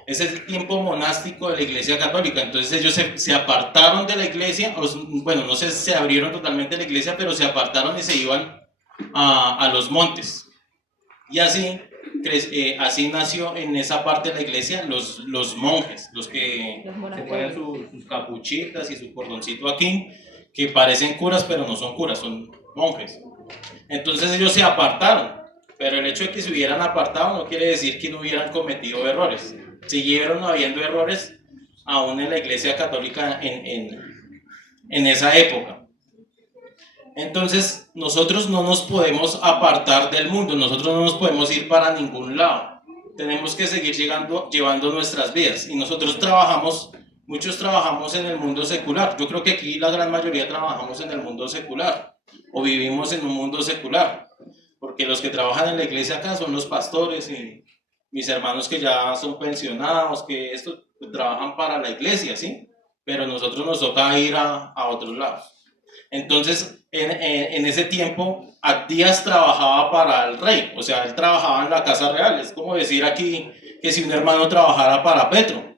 es el tiempo monástico de la Iglesia Católica. Entonces ellos se apartaron de la iglesia, bueno, no sé si se abrieron totalmente la iglesia, pero se apartaron y se iban a los montes. Y así nació en esa parte de la iglesia los monjes, los que se ponen sus capuchitas y su cordoncito aquí, que parecen curas pero no son curas, son monjes. Entonces ellos se apartaron, pero el hecho de que se hubieran apartado no quiere decir que no hubieran cometido errores. Siguieron habiendo errores aún en la Iglesia Católica en esa época. Entonces, nosotros no nos podemos apartar del mundo, nosotros no nos podemos ir para ningún lado. Tenemos que seguir llevando nuestras vidas. Y nosotros muchos trabajamos en el mundo secular. Yo creo que aquí la gran mayoría trabajamos en el mundo secular o vivimos en un mundo secular. Porque los que trabajan en la iglesia acá son los pastores y mis hermanos que ya son pensionados, que trabajan para la iglesia, ¿sí? Pero nosotros nos toca ir a otros lados. Entonces, en ese tiempo, Abdías trabajaba para el rey, o sea, él trabajaba en la casa real. Es como decir aquí que si un hermano trabajara para Petro,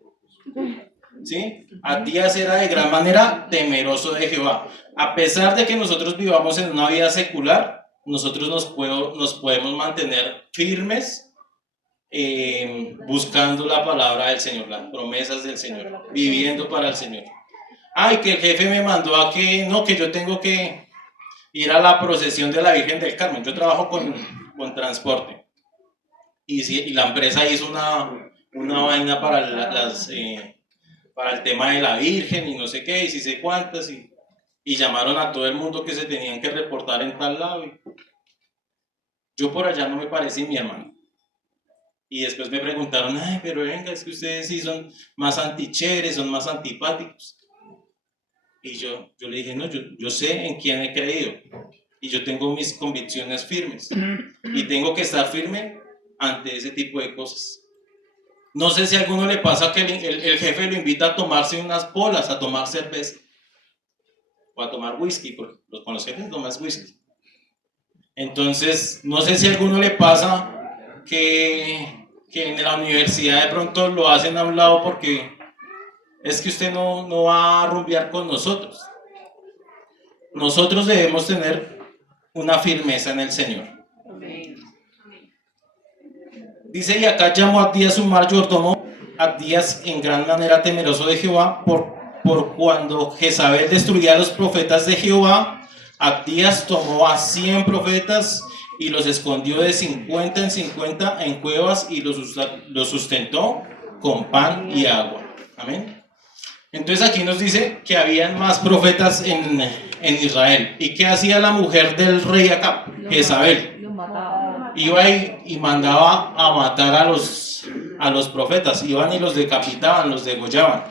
¿sí? Abdías era de gran manera temeroso de Jehová. A pesar de que nosotros vivamos en una vida secular, nosotros nos podemos mantener firmes buscando la palabra del Señor, las promesas del Señor, viviendo para el Señor. Ay, que el jefe me mandó a que yo tengo que ir a la procesión de la Virgen del Carmen. Yo trabajo con transporte y la empresa hizo una vaina para el tema de la Virgen y no sé qué, y si sé cuántas, y llamaron a todo el mundo que se tenían que reportar en tal lado. Yo por allá no me parecí mi hermano. Y después me preguntaron, ay, pero venga, es que ustedes sí son más antichéveres, son más antipáticos. Y yo le dije, no, yo sé en quién he creído y yo tengo mis convicciones firmes y tengo que estar firme ante ese tipo de cosas. No sé si a alguno le pasa que el jefe lo invita a tomarse unas polas, a tomar cerveza o a tomar whisky, porque con los jefes tomas whisky. Entonces, no sé si a alguno le pasa que en la universidad de pronto lo hacen a un lado porque es que usted no va a rumbear con nosotros. Nosotros debemos tener una firmeza en el Señor. Dice, y acá llamó a Abdías su mayordomo, Abdías en gran manera temeroso de Jehová, por cuando Jezabel destruía a los profetas de Jehová, Abdías tomó a 100 profetas y los escondió de 50 en 50 en cuevas y los sustentó con pan y agua. Amén. Entonces aquí nos dice que habían más profetas en Israel. ¿Y qué hacía la mujer del rey Acab? Jezabel. Iba y mandaba a matar a los profetas. Iban y los decapitaban, los degollaban.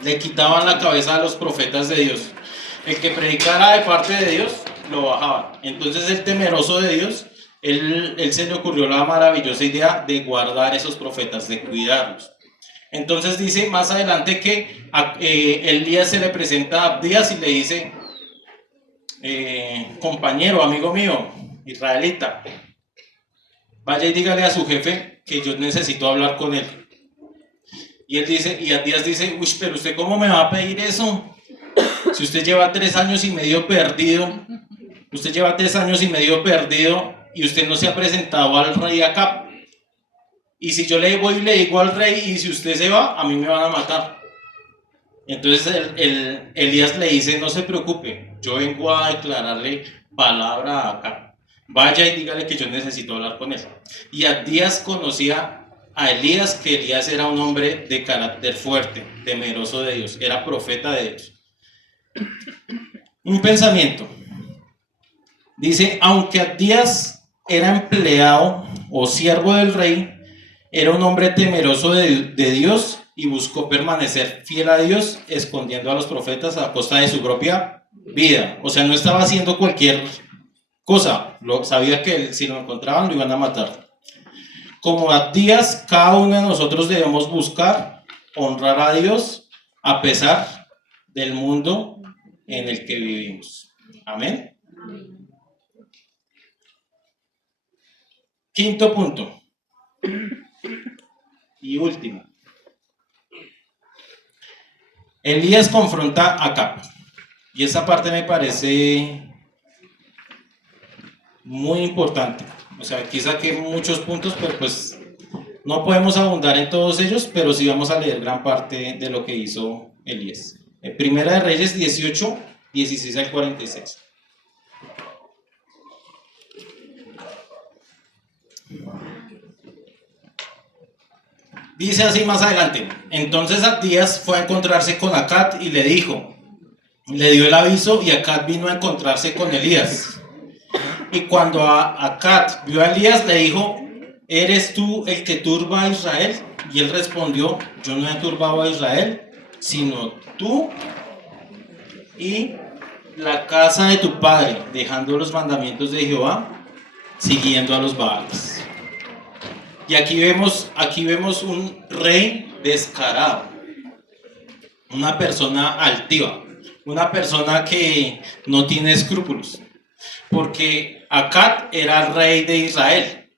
Le quitaban la cabeza a los profetas de Dios. El que predicara de parte de Dios, lo bajaban. Entonces el temeroso de Dios, él se le ocurrió la maravillosa idea de guardar esos profetas, de cuidarlos. Entonces dice más adelante que Elías se le presenta a Abdías y le dice, compañero, amigo mío, israelita, vaya y dígale a su jefe que yo necesito hablar con él. Y Abdías dice, uy, pero usted cómo me va a pedir eso, si usted lleva 3 años y medio perdido, y usted no se ha presentado al rey Acab. Y si yo le voy y le digo al rey, y si usted se va, a mí me van a matar. Entonces Elías le dice, no se preocupe, yo vengo a declararle palabra a Acab. Vaya y dígale que yo necesito hablar con él. Y Abdías conocía a Elías, que Elías era un hombre de carácter fuerte, temeroso de Dios, era profeta de Dios. Un pensamiento. Dice, aunque Abdías era empleado o siervo del rey, era un hombre temeroso de Dios y buscó permanecer fiel a Dios, escondiendo a los profetas a costa de su propia vida. O sea, no estaba haciendo cualquier cosa. Sabía que si lo encontraban lo iban a matar. Como Abdías, cada uno de nosotros debemos buscar honrar a Dios a pesar del mundo en el que vivimos. Amén. Quinto punto. Y último. Elías confronta a Acab. Y esa parte me parece muy importante. O sea, aquí saqué muchos puntos, pero pues no podemos abundar en todos ellos, pero sí vamos a leer gran parte de lo que hizo Elías. Primera de Reyes 18, 16 al 46. Dice así más adelante, entonces Abdías fue a encontrarse con Acab y le dijo, le dio el aviso y Acab vino a encontrarse con Elías. Y cuando Acab vio a Elías, le dijo: ¿eres tú el que turba a Israel? Y él respondió: yo no he turbado a Israel, sino tú y la casa de tu padre, dejando los mandamientos de Jehová, siguiendo a los Baales. Y aquí vemos un rey descarado, una persona altiva, una persona que no tiene escrúpulos, porque Acab era rey de Israel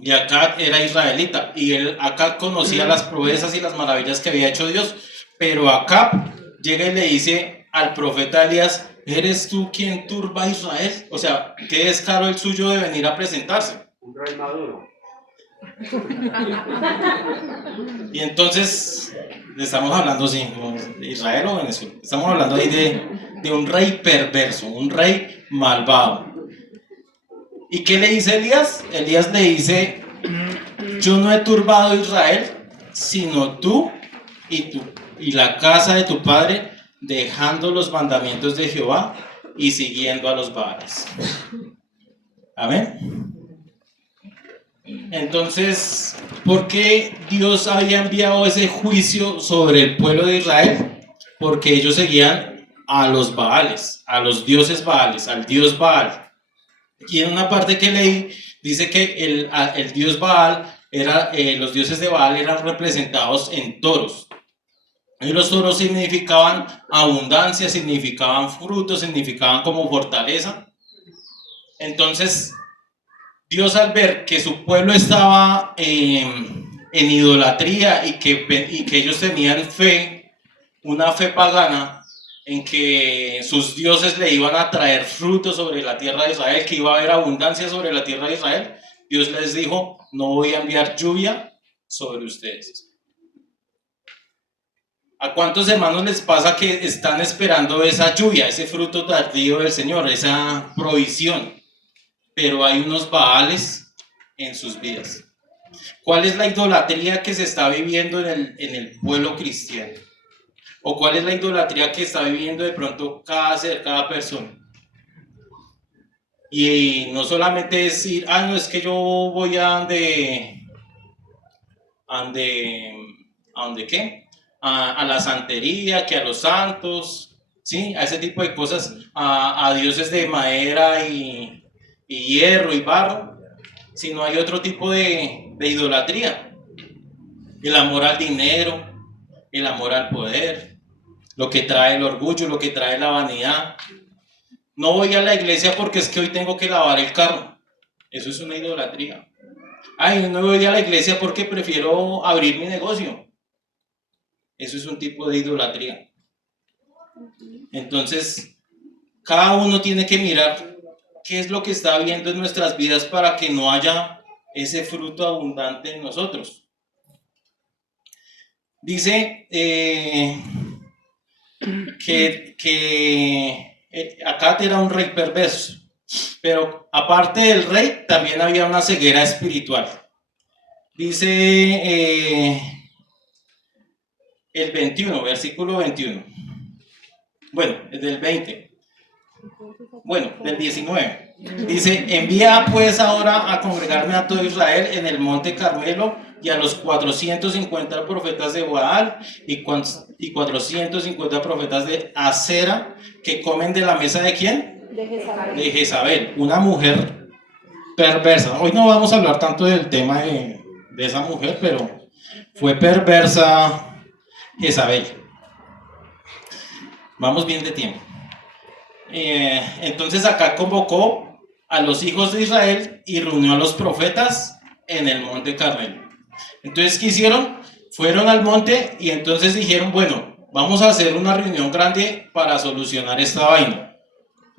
y Acab era israelita, y Acab conocía las proezas y las maravillas que había hecho Dios, pero Acab llega y le dice al profeta Elías: ¿eres tú quien turba a Israel? O sea, qué descaro el suyo de venir a presentarse. Un rey maduro. Y entonces, estamos hablando, sí, de Israel o Venezuela, estamos hablando ahí de un rey perverso, un rey malvado. ¿Y qué le dice Elías? Elías le dice: yo no he turbado a Israel, sino tú y la casa de tu padre, dejando los mandamientos de Jehová y siguiendo a los Baales. Amén. Entonces, ¿por qué Dios había enviado ese juicio sobre el pueblo de Israel? Porque ellos seguían a los Baales, a los dioses Baales, al dios Baal. Y en una parte que leí, dice que el dios Baal los dioses de Baal eran representados en toros. Y los toros significaban abundancia, significaban frutos, significaban como fortaleza. Entonces, Dios, al ver que su pueblo estaba en idolatría y que ellos tenían fe, una fe pagana, en que sus dioses le iban a traer frutos sobre la tierra de Israel, que iba a haber abundancia sobre la tierra de Israel, Dios les dijo: no voy a enviar lluvia sobre ustedes. ¿A cuántos hermanos les pasa que están esperando esa lluvia, ese fruto tardío del Señor, esa provisión? Pero hay unos Baales en sus vidas. ¿Cuál es la idolatría que se está viviendo en el pueblo cristiano? ¿O cuál es la idolatría que está viviendo de pronto cada persona? Y no solamente decir: no, es que yo voy ¿a dónde qué? A la santería, que a los santos, ¿sí? A ese tipo de cosas, a dioses de madera y hierro y barro, sino hay otro tipo de idolatría: el amor al dinero, el amor al poder, lo que trae el orgullo, lo que trae la vanidad. No voy a la iglesia porque es que hoy tengo que lavar el carro. Eso es una idolatría. No voy a la iglesia porque prefiero abrir mi negocio. Eso es un tipo de idolatría. Entonces, cada uno tiene que mirar qué es lo que está viendo en nuestras vidas para que no haya ese fruto abundante en nosotros. Dice que Acab era un rey perverso, pero aparte del rey también había una ceguera espiritual. Dice el 21, versículo 21. Bueno, es del 20. Bueno, del 19. Dice: envía pues ahora a congregarme a todo Israel en el monte Carmelo, y a los 450 profetas de Baal y 450 profetas de Acera, que comen de la mesa ¿de quién? De Jezabel, una mujer perversa. Hoy no vamos a hablar tanto del tema de esa mujer, pero fue perversa Jezabel. Vamos bien de tiempo. Entonces acá convocó a los hijos de Israel y reunió a los profetas en el monte Carmelo. Entonces, ¿qué hicieron? Fueron al monte y entonces dijeron: bueno, vamos a hacer una reunión grande para solucionar esta vaina.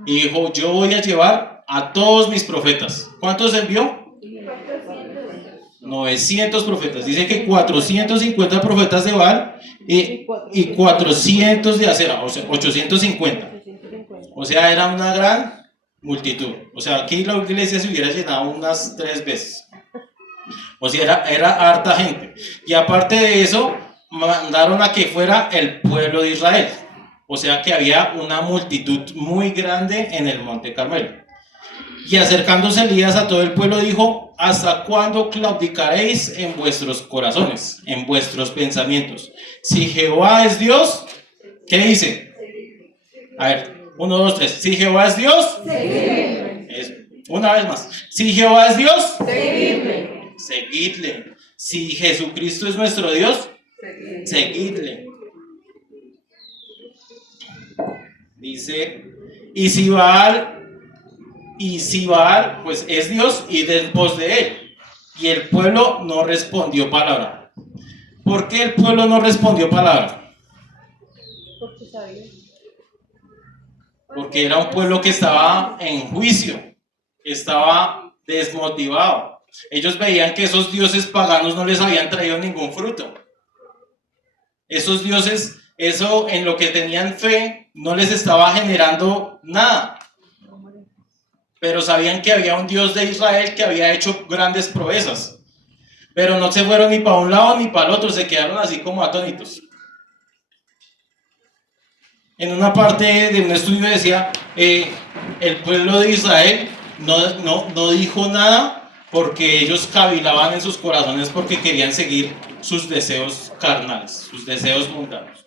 Y dijo: yo voy a llevar a todos mis profetas. ¿Cuántos envió? 900 profetas. Dice que 450 profetas de Baal y 400 de Acera, o sea, 850. O sea, era una gran multitud. O sea, aquí la iglesia se hubiera llenado unas 3 veces. O sea, era harta gente. Y aparte de eso, mandaron a que fuera el pueblo de Israel. O sea que había una multitud muy grande en el monte Carmelo. Y acercándose Elías a todo el pueblo dijo: ¿hasta cuándo claudicaréis en vuestros corazones, en vuestros pensamientos? Si Jehová es Dios, ¿qué dice? A ver, 1, 2, 3. Si Jehová es Dios, una vez más. Si Jehová es Dios, seguidle. Si Jesucristo es nuestro Dios, seguidle. Dice, y si Baal pues es Dios, id en pos de él. Y el pueblo no respondió palabra. ¿Por qué el pueblo no respondió palabra? Porque sabía. Porque era un pueblo que estaba en juicio, estaba desmotivado. Ellos veían que esos dioses paganos no les habían traído ningún fruto. Esos dioses, eso en lo que tenían fe, no les estaba generando nada. Pero sabían que había un Dios de Israel que había hecho grandes proezas. Pero no se fueron ni para un lado ni para el otro, se quedaron así como atónitos. En una parte de un estudio decía, el pueblo de Israel no dijo nada porque ellos cavilaban en sus corazones porque querían seguir sus deseos carnales, sus deseos mundanos.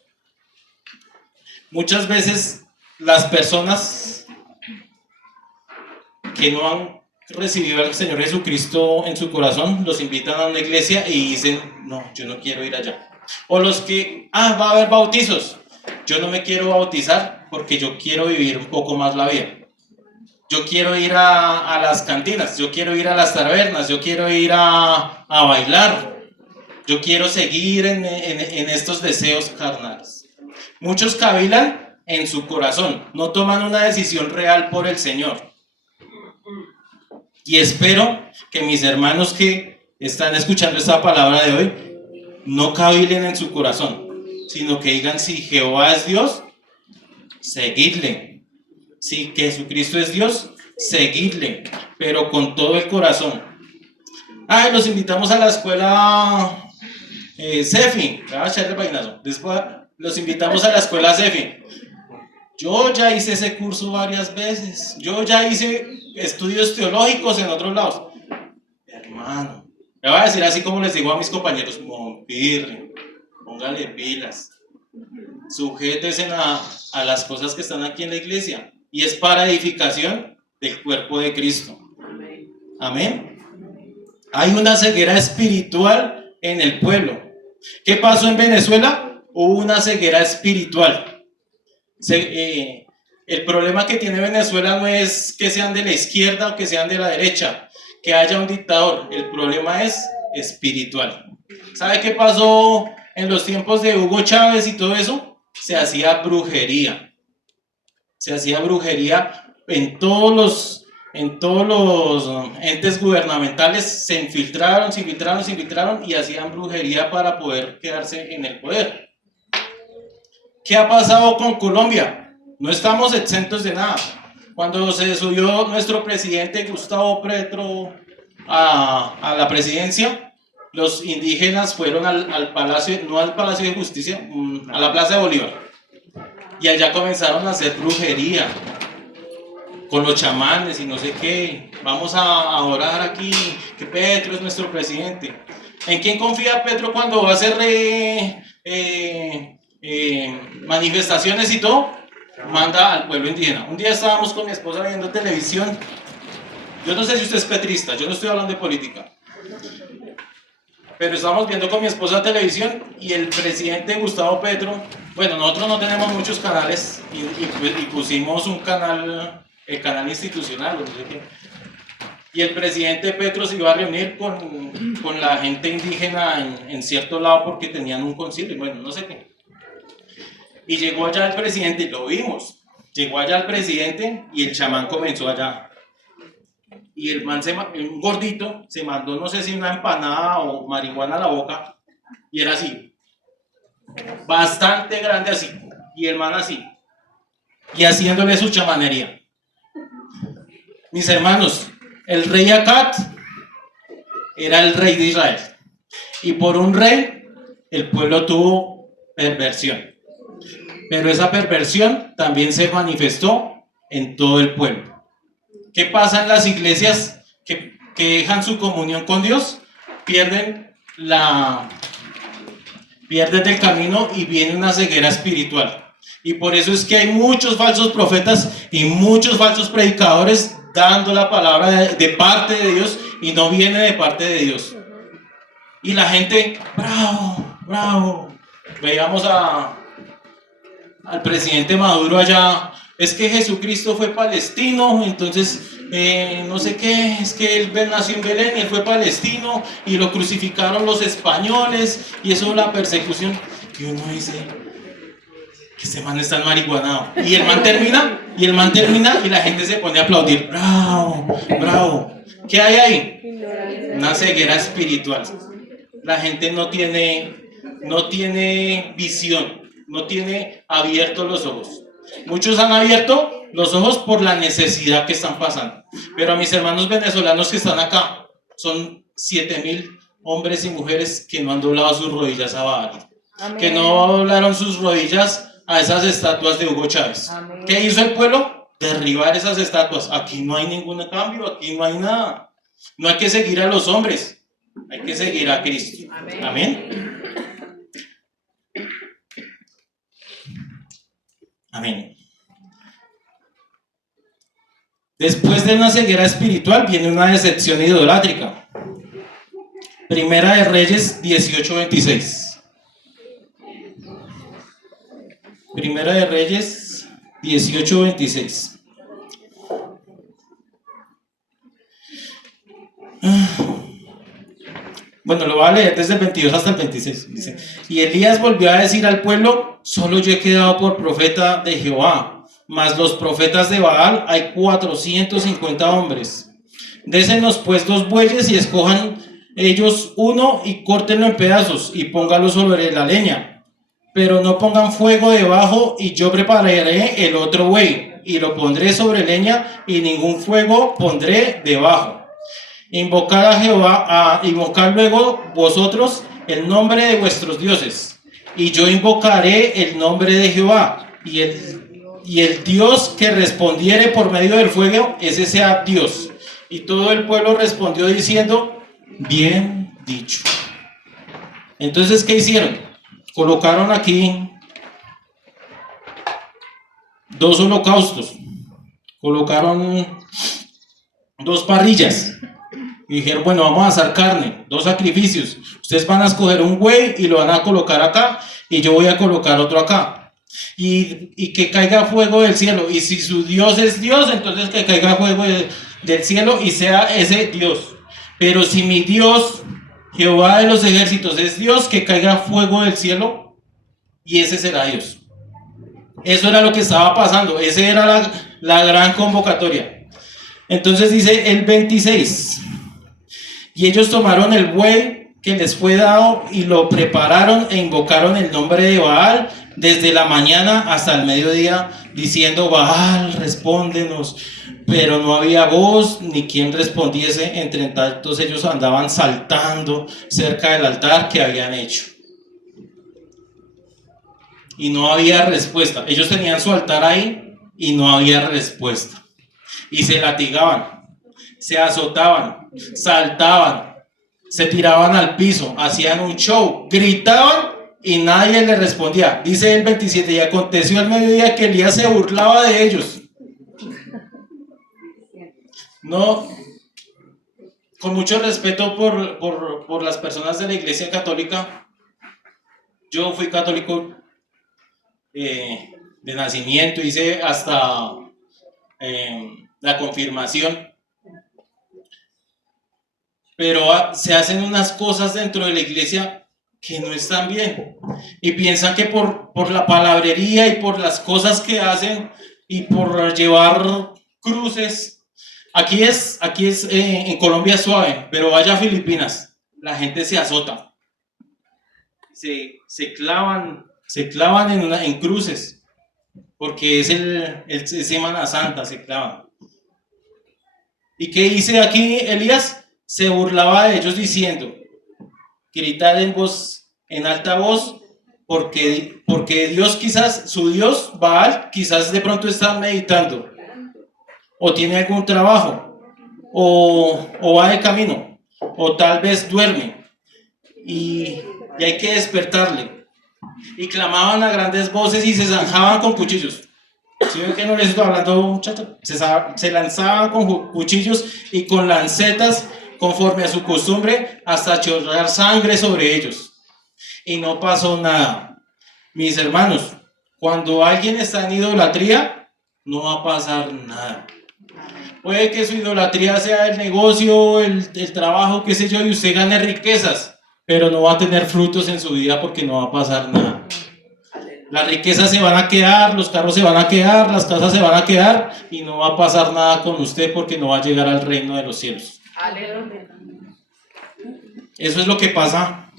Muchas veces las personas que no han recibido al Señor Jesucristo en su corazón, los invitan a una iglesia y dicen, no, yo no quiero ir allá. O los que, va a haber bautizos, yo no me quiero bautizar porque yo quiero vivir un poco más la vida. Yo quiero ir a las cantinas, yo quiero ir a las tabernas, yo quiero ir a bailar, yo quiero seguir en estos deseos carnales. Muchos cavilan en su corazón, no toman una decisión real por el Señor. Y espero que mis hermanos que están escuchando esta palabra de hoy no cavilen en su corazón, sino que digan, si Jehová es Dios, seguidle. Si Jesucristo es Dios, seguidle, pero con todo el corazón. Los invitamos a la escuela CEFI. Después los invitamos a la escuela CEFI. Yo ya hice ese curso varias veces. Yo ya hice estudios teológicos en otros lados. Hermano, me voy a decir así como les digo a mis compañeros: monpirre, póngale pilas, sujétese a las cosas que están aquí en la iglesia, y es para edificación del cuerpo de Cristo. Amén. Hay una ceguera espiritual en el pueblo. ¿Qué pasó en Venezuela? Hubo una ceguera espiritual. El problema que tiene Venezuela no es que sean de la izquierda o que sean de la derecha, que haya un dictador. El problema es espiritual. ¿Sabe qué pasó en los tiempos de Hugo Chávez y todo eso? Se hacía brujería. Se hacía brujería en todos los entes gubernamentales. Se infiltraron y hacían brujería para poder quedarse en el poder. ¿Qué ha pasado con Colombia? No estamos exentos de nada. Cuando se subió nuestro presidente Gustavo Petro a la presidencia, los indígenas fueron al palacio, no al Palacio de Justicia, a la Plaza de Bolívar. Y allá comenzaron a hacer brujería con los chamanes y no sé qué. Vamos a orar aquí, que Petro es nuestro presidente. ¿En quién confía Petro cuando va a hacer manifestaciones y todo? Manda al pueblo indígena. Un día estábamos con mi esposa viendo televisión. Yo no sé si usted es petrista, yo no estoy hablando de política, pero estábamos viendo con mi esposa televisión y el presidente Gustavo Petro, bueno, nosotros no tenemos muchos canales y pusimos un canal, el canal institucional, no sé qué. Y el presidente Petro se iba a reunir con la gente indígena en cierto lado porque tenían un concilio, bueno, no sé qué. Y llegó allá el presidente, lo vimos, llegó allá el presidente y el chamán comenzó allá. Y el man, un gordito, se mandó, no sé si una empanada o marihuana a la boca, y era así, bastante grande así, y el man así, y haciéndole su chamanería. Mis hermanos, el rey Acat era el rey de Israel, y por un rey el pueblo tuvo perversión. pero esa perversión también se manifestó en todo el pueblo. ¿Qué pasa en las iglesias que dejan su comunión con Dios? Pierden del camino y viene una ceguera espiritual. Y por eso es que hay muchos falsos profetas y muchos falsos predicadores dando la palabra de parte de Dios y no viene de parte de Dios. Y la gente, bravo, bravo. Veíamos al presidente Maduro allá, es que Jesucristo fue palestino, entonces no sé qué, es que él nació en Belén y él fue palestino y lo crucificaron los españoles y eso es la persecución. Y uno dice que este man está marihuanado. Y el man termina y la gente se pone a aplaudir. Bravo, bravo. ¿Qué hay ahí? Una ceguera espiritual. La gente no tiene visión, no tiene abiertos los ojos. Muchos han abierto los ojos por la necesidad que están pasando. Pero a mis hermanos venezolanos que están acá, son 7,000 hombres y mujeres que no han doblado sus rodillas a Baal. Amén. Que no doblaron sus rodillas a esas estatuas de Hugo Chávez. Amén. ¿Qué hizo el pueblo? Derribar esas estatuas. Aquí no hay ningún cambio, aquí no hay nada. No hay que seguir a los hombres, hay que seguir a Cristo. Amén. Amén. Amén. Después de una ceguera espiritual viene una decepción idolátrica. Primera de Reyes 18:26. Primera de Reyes 18:26. Bueno, lo voy a leer desde el 22 hasta el 26. Dice: y Elías volvió a decir al pueblo: solo yo he quedado por profeta de Jehová, mas los profetas de Baal hay 450 hombres. Désenos pues 2 bueyes y escojan ellos uno y córtenlo en pedazos y póngalo sobre la leña. Pero no pongan fuego debajo, y yo prepararé el otro buey y lo pondré sobre leña y ningún fuego pondré debajo. Invocad a Jehová, invocad luego vosotros el nombre de vuestros dioses, y yo invocaré el nombre de Jehová, y el Dios que respondiere por medio del fuego, ese sea Dios. Y todo el pueblo respondió diciendo: bien dicho. Entonces, ¿qué hicieron? Colocaron aquí 2 holocaustos, colocaron 2 parrillas y dijeron: bueno, vamos a hacer carne, 2 sacrificios. Ustedes van a escoger un buey y lo van a colocar acá, y yo voy a colocar otro acá. Y que caiga fuego del cielo. Y si su Dios es Dios, entonces que caiga fuego del cielo y sea ese Dios. Pero si mi Dios, Jehová de los ejércitos, es Dios, que caiga fuego del cielo y ese será Dios. Eso era lo que estaba pasando. Esa era la gran convocatoria. Entonces dice el 26: y ellos tomaron el buey que les fue dado y lo prepararon e invocaron el nombre de Baal desde la mañana hasta el mediodía, diciendo: Baal, respóndenos. Pero no había voz ni quien respondiese. Entre tantos ellos andaban saltando cerca del altar que habían hecho. Y no había respuesta. Ellos tenían su altar ahí y no había respuesta. Y se latigaban, se azotaban, saltaban, se tiraban al piso, hacían un show, gritaban y nadie le respondía. Dice el 27: y aconteció al mediodía que Elías se burlaba de ellos. No, con mucho respeto por las personas de la Iglesia Católica. Yo fui católico de nacimiento, hice hasta la confirmación. Pero se hacen unas cosas dentro de la iglesia que no están bien. Y piensan que por la palabrería y por las cosas que hacen y por llevar cruces. Aquí es en Colombia suave, pero vaya a Filipinas, la gente se azota, se clavan en cruces, porque es Semana Santa, se clavan. ¿Y qué dice aquí Elías? Se burlaba de ellos diciendo: gritad en alta voz porque Dios quizás, su Dios, Baal, quizás de pronto está meditando, o tiene algún trabajo, o va de camino, o tal vez duerme, y hay que despertarle. Y clamaban a grandes voces y se zanjaban con cuchillos. ¿Sí ven que no les estoy hablando, muchachos? Se lanzaban con cuchillos y con lancetas conforme a su costumbre hasta chorrear sangre sobre ellos. Y no pasó nada. Mis hermanos, cuando alguien está en idolatría, no va a pasar nada. Puede que su idolatría sea el negocio, el trabajo, qué sé yo, y usted gane riquezas, pero no va a tener frutos en su vida porque no va a pasar nada. Las riquezas se van a quedar, los carros se van a quedar, las casas se van a quedar y no va a pasar nada con usted porque no va a llegar al reino de los cielos. Aleluya. Eso es lo que pasa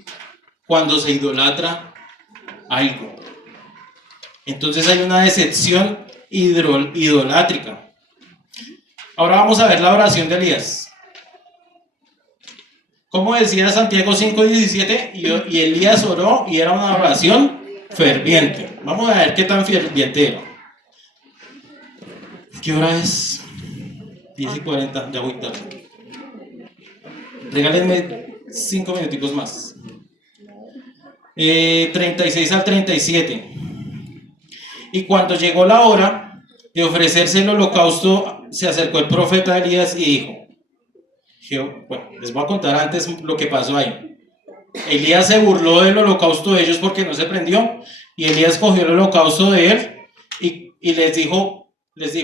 cuando se idolatra algo. Entonces hay una decepción idolátrica. Ahora vamos a ver la oración de Elías. Como decía Santiago 5:17, y Elías oró y era una oración ferviente. Vamos a ver qué tan ferviente era. ¿Qué hora es? 10:40, ya voy tarde. Regálenme 5 minuticos más. 36 al 37. Y cuando llegó la hora de ofrecerse el holocausto, se acercó el profeta Elías y dijo, bueno, les voy a contar antes lo que pasó ahí. Elías se burló del holocausto de ellos porque no se prendió, y Elías cogió el holocausto de él y les dijo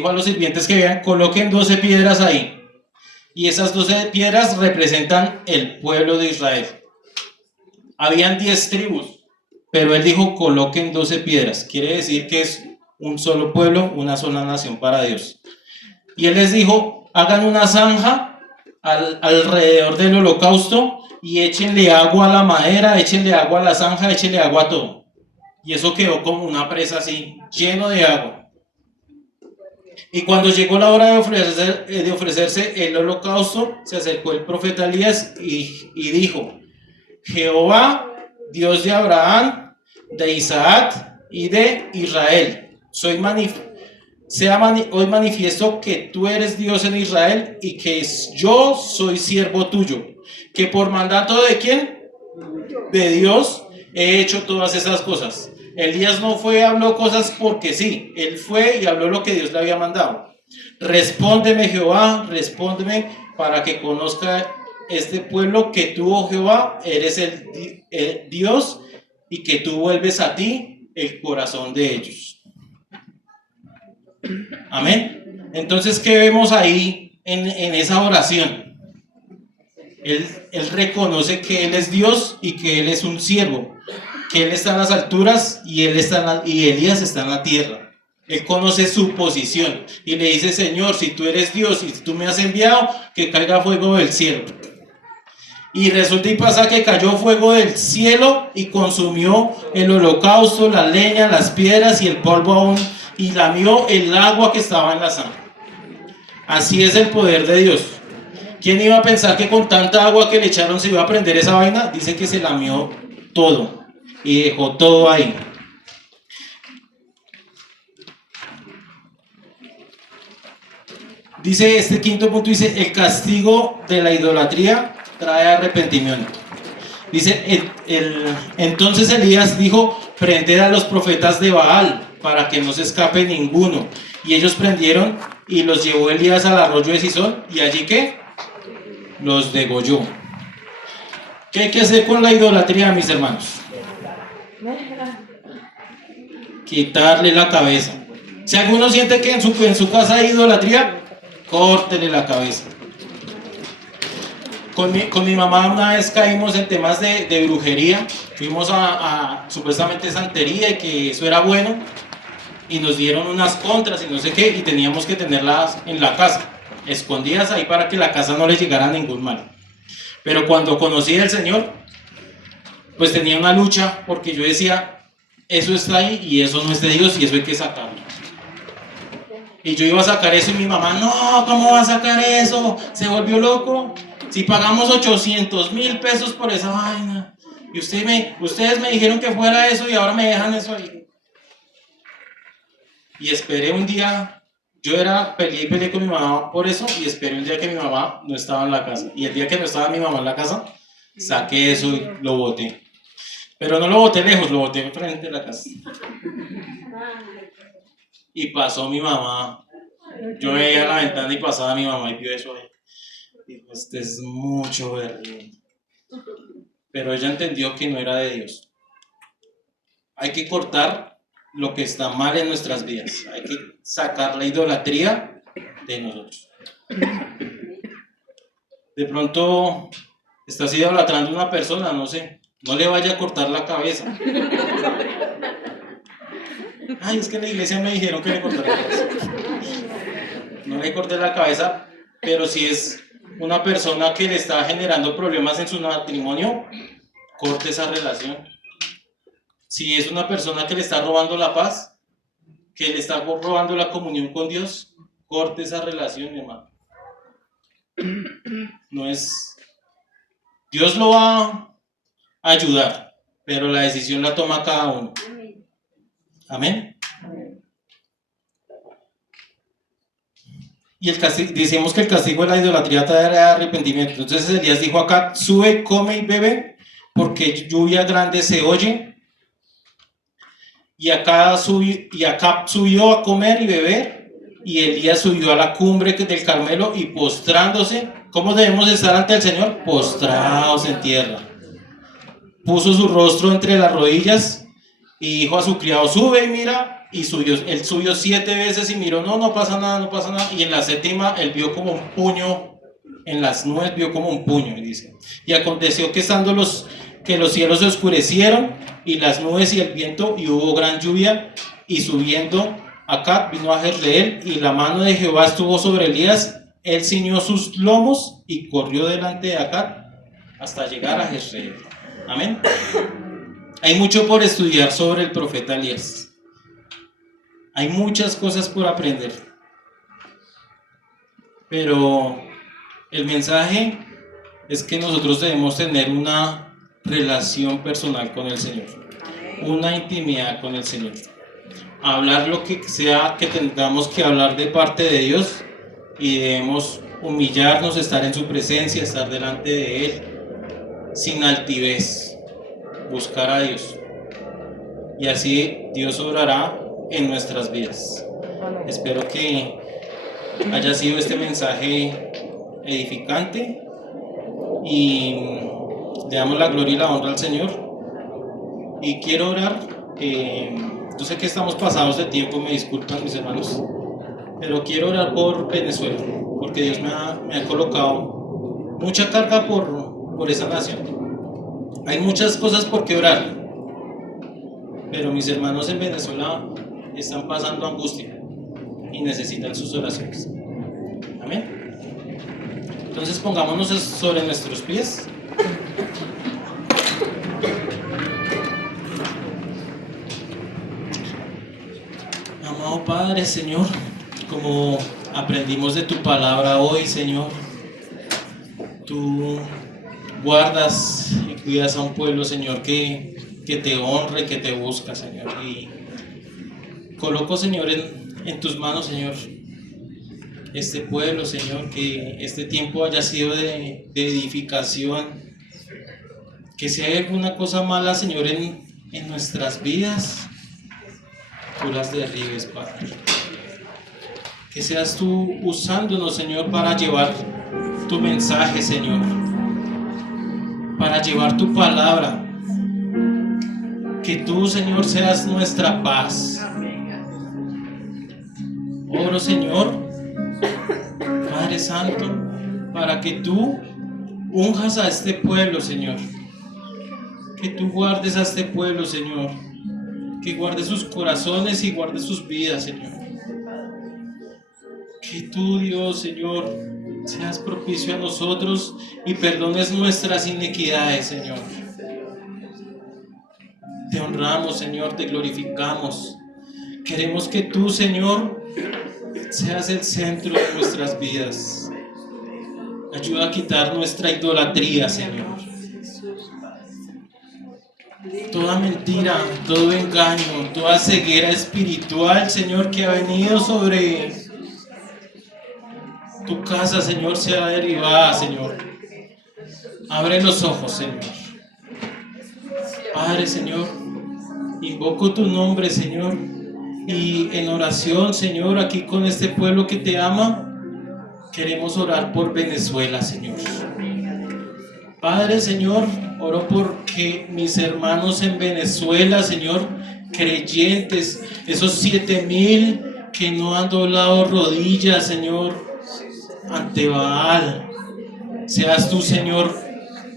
a los sirvientes que vean, coloquen 12 piedras ahí, y esas 12 piedras representan el pueblo de Israel. Habían 10 tribus, pero él dijo, coloquen 12 piedras, quiere decir que es un solo pueblo, una sola nación para Dios. Y él les dijo, hagan una zanja alrededor del holocausto y échenle agua a la madera, échenle agua a la zanja, échenle agua a todo. Y eso quedó como una presa así, lleno de agua. Y cuando llegó la hora de ofrecerse el holocausto, se acercó el profeta Elías y dijo, Jehová, Dios de Abraham, de Isaac y de Israel, hoy manifiesto que tú eres Dios en Israel y que yo soy siervo tuyo, que por mandato de ¿quién? De Dios he hecho todas esas cosas. Elías no fue y habló cosas porque sí, él fue y habló lo que Dios le había mandado. Respóndeme, Jehová, respóndeme para que conozca este pueblo que tú, oh Jehová, eres el Dios y que tú vuelves a ti el corazón de ellos. Amén. Entonces, ¿qué vemos ahí en esa oración? Él reconoce que Él es Dios y que Él es un siervo, que Él está en las alturas y Elías está en la tierra. Él conoce su posición y le dice, Señor, si tú eres Dios y tú me has enviado, que caiga fuego del cielo. Y resulta y pasa que cayó fuego del cielo y consumió el holocausto, la leña, las piedras y el polvo aún, y lamió el agua que estaba en la zanja. Así es el poder de Dios. ¿Quién iba a pensar que con tanta agua que le echaron se iba a prender esa vaina? Dice que se lamió todo y dejó todo ahí. Dice este quinto punto, dice, el castigo de la idolatría trae arrepentimiento. Dice, entonces Elías dijo, prended a los profetas de Baal para que no se escape ninguno. Y ellos prendieron y los llevó Elías al arroyo de Sison, y allí ¿qué? Los degolló. ¿Qué hay que hacer con la idolatría, mis hermanos? Quitarle la cabeza. Si alguno siente que en su casa hay idolatría, córtele la cabeza. Con mi mamá una vez caímos en temas de brujería. Fuimos a supuestamente santería y que eso era bueno, y nos dieron unas contras y no sé qué, y teníamos que tenerlas en la casa, escondidas ahí para que la casa no le llegara ningún mal. Pero cuando conocí al Señor, pues tenía una lucha, porque yo decía, eso está ahí y eso no es de Dios y eso hay que sacarlo. Y yo iba a sacar eso y mi mamá, no, ¿cómo va a sacar eso? Se volvió loco. Si pagamos 800,000 pesos por esa vaina. Y ustedes me dijeron que fuera eso y ahora me dejan eso ahí. Y esperé un día, peleé con mi mamá por eso y esperé un día que mi mamá no estaba en la casa. Y el día que no estaba mi mamá en la casa, saqué eso y lo boté. Pero no lo boté lejos, lo boté enfrente de la casa. Y pasó mi mamá. Yo veía la ventana y pasaba mi mamá y vio eso ahí. Dijo, este es mucho berrinche. Pero ella entendió que no era de Dios. Hay que cortar lo que está mal en nuestras vidas. Hay que sacar la idolatría de nosotros. De pronto estás idolatrando a una persona, no sé. No le vaya a cortar la cabeza. Ay, es que en la iglesia me dijeron que le cortara la cabeza. No le corté la cabeza, pero si es una persona que le está generando problemas en su matrimonio, corte esa relación. Si es una persona que le está robando la paz, que le está robando la comunión con Dios, corte esa relación, mi hermano. No es... Dios lo va a ayudar, pero la decisión la toma cada uno. Amén. Y decimos que el castigo de la idolatría trae arrepentimiento. Entonces Elías dijo acá, sube, come y bebe, porque lluvia grande se oye. Y Acab subió a comer y beber, y Elías subió a la cumbre del Carmelo y postrándose. ¿Cómo debemos estar ante el Señor? Postrados en tierra. Puso su rostro entre las rodillas y dijo a su criado, sube y mira, y subió. Él subió 7 veces y miró, no pasa nada, no pasa nada. Y en la séptima él vio como un puño, en las nubes vio como un puño, y dice. Y aconteció que estando los cielos se oscurecieron y las nubes y el viento, y hubo gran lluvia, y subiendo Acab vino a Jezreel, y la mano de Jehová estuvo sobre Elías. Él ciñó sus lomos y corrió delante de Acab hasta llegar a Jezreel. Amén. Hay mucho por estudiar sobre el profeta Elías. Hay muchas cosas por aprender. Pero el mensaje es que nosotros debemos tener una relación personal con el Señor, una intimidad con el Señor, hablar lo que sea que tengamos que hablar de parte de Dios, y debemos humillarnos, estar en su presencia, estar delante de Él sin altivez, buscar a Dios, y así Dios obrará en nuestras vidas. Espero que haya sido este mensaje edificante y le damos la gloria y la honra al Señor. Y quiero orar. Yo sé que estamos pasados de tiempo, me disculpan mis hermanos, pero quiero orar por Venezuela, porque Dios me ha colocado mucha carga por esa nación. Hay muchas cosas por qué orar, pero mis hermanos en Venezuela están pasando angustia y necesitan sus oraciones. Amén. Entonces pongámonos sobre nuestros pies. Amado Padre, Señor, como aprendimos de tu palabra hoy, Señor, tú guardas y cuidas a un pueblo, Señor, que te honre, que te busca, Señor. Y coloco, Señor, en tus manos, Señor, este pueblo, Señor, que este tiempo haya sido de edificación, que si hay alguna cosa mala, Señor, en nuestras vidas, tú las derribes, Padre. Que seas tú usándonos, Señor, para llevar tu mensaje, Señor, para llevar tu palabra. Que tú, Señor, seas nuestra paz. Oro, Señor, Padre Santo, para que tú unjas a este pueblo, Señor. Que tú guardes a este pueblo, Señor. Que guardes sus corazones y guardes sus vidas, Señor. Que tú, Dios, Señor, seas propicio a nosotros y perdones nuestras iniquidades, Señor. Te honramos, Señor, te glorificamos. Queremos que tú, Señor, seas el centro de nuestras vidas. Ayuda a quitar nuestra idolatría, Señor. toda mentira, todo engaño, toda ceguera espiritual, Señor, que ha venido sobre tu casa, Señor, sea derribada, Señor. Abre los ojos, Señor. Padre, Señor, invoco tu nombre, Señor, y en oración, Señor, aquí con este pueblo que te ama, queremos orar por Venezuela, Señor. Padre, Señor, oro porque mis hermanos en Venezuela, Señor, creyentes, esos 7,000 que no han doblado rodillas, Señor, ante Baal, seas tú, Señor,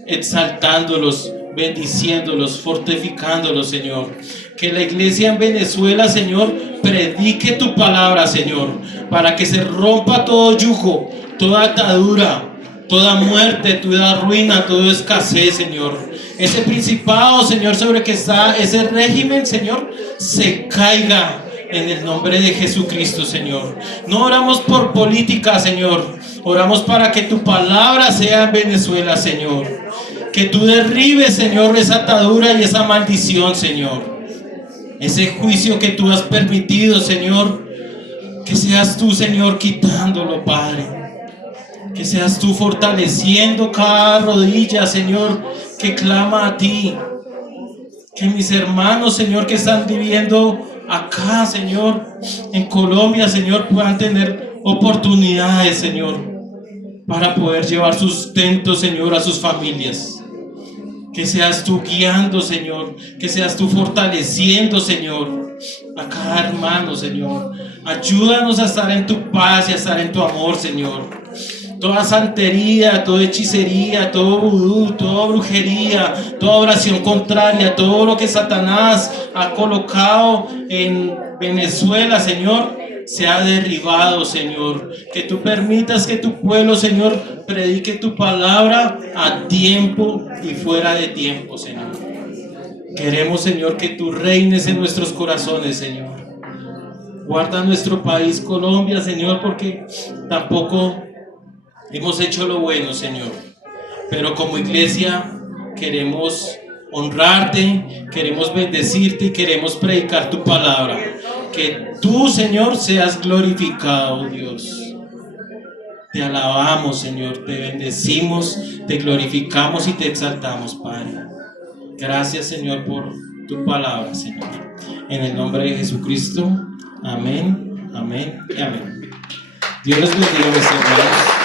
exaltándolos, bendiciéndolos, fortificándolos, Señor. Que la iglesia en Venezuela, Señor, predique tu palabra, Señor, para que se rompa todo yugo, toda atadura, toda muerte, toda ruina, toda escasez, Señor. Ese principado, Señor, sobre que está ese régimen, Señor, se caiga en el nombre de Jesucristo, Señor. No oramos por política, Señor. Oramos para que tu palabra sea en Venezuela, Señor. Que tú derribes, Señor, esa atadura y esa maldición, Señor. Ese juicio que tú has permitido, Señor. Que seas tú, Señor, quitándolo, Padre. Que seas tú fortaleciendo cada rodilla, Señor, que clama a ti. Que mis hermanos, Señor, que están viviendo acá, Señor, en Colombia, Señor, puedan tener oportunidades, Señor, para poder llevar sustento, Señor, a sus familias. Que seas tú guiando, Señor. Que seas tú fortaleciendo, Señor, a cada hermano, Señor. Ayúdanos a estar en tu paz y a estar en tu amor, Señor. Toda santería, toda hechicería, todo vudú, toda brujería, toda oración contraria, todo lo que Satanás ha colocado en Venezuela, Señor, se ha derribado, Señor. Que tú permitas que tu pueblo, Señor, predique tu palabra a tiempo y fuera de tiempo, Señor. Queremos, Señor, que tú reines en nuestros corazones, Señor. Guarda nuestro país, Colombia, Señor, porque tampoco hemos hecho lo bueno, Señor, pero como iglesia queremos honrarte, queremos bendecirte y queremos predicar tu palabra. Que tú, Señor, seas glorificado, Dios. Te alabamos, Señor, te bendecimos, te glorificamos y te exaltamos, Padre. Gracias, Señor, por tu palabra, Señor. En el nombre de Jesucristo, amén, amén y amén. Dios les bendiga, mis hermanos.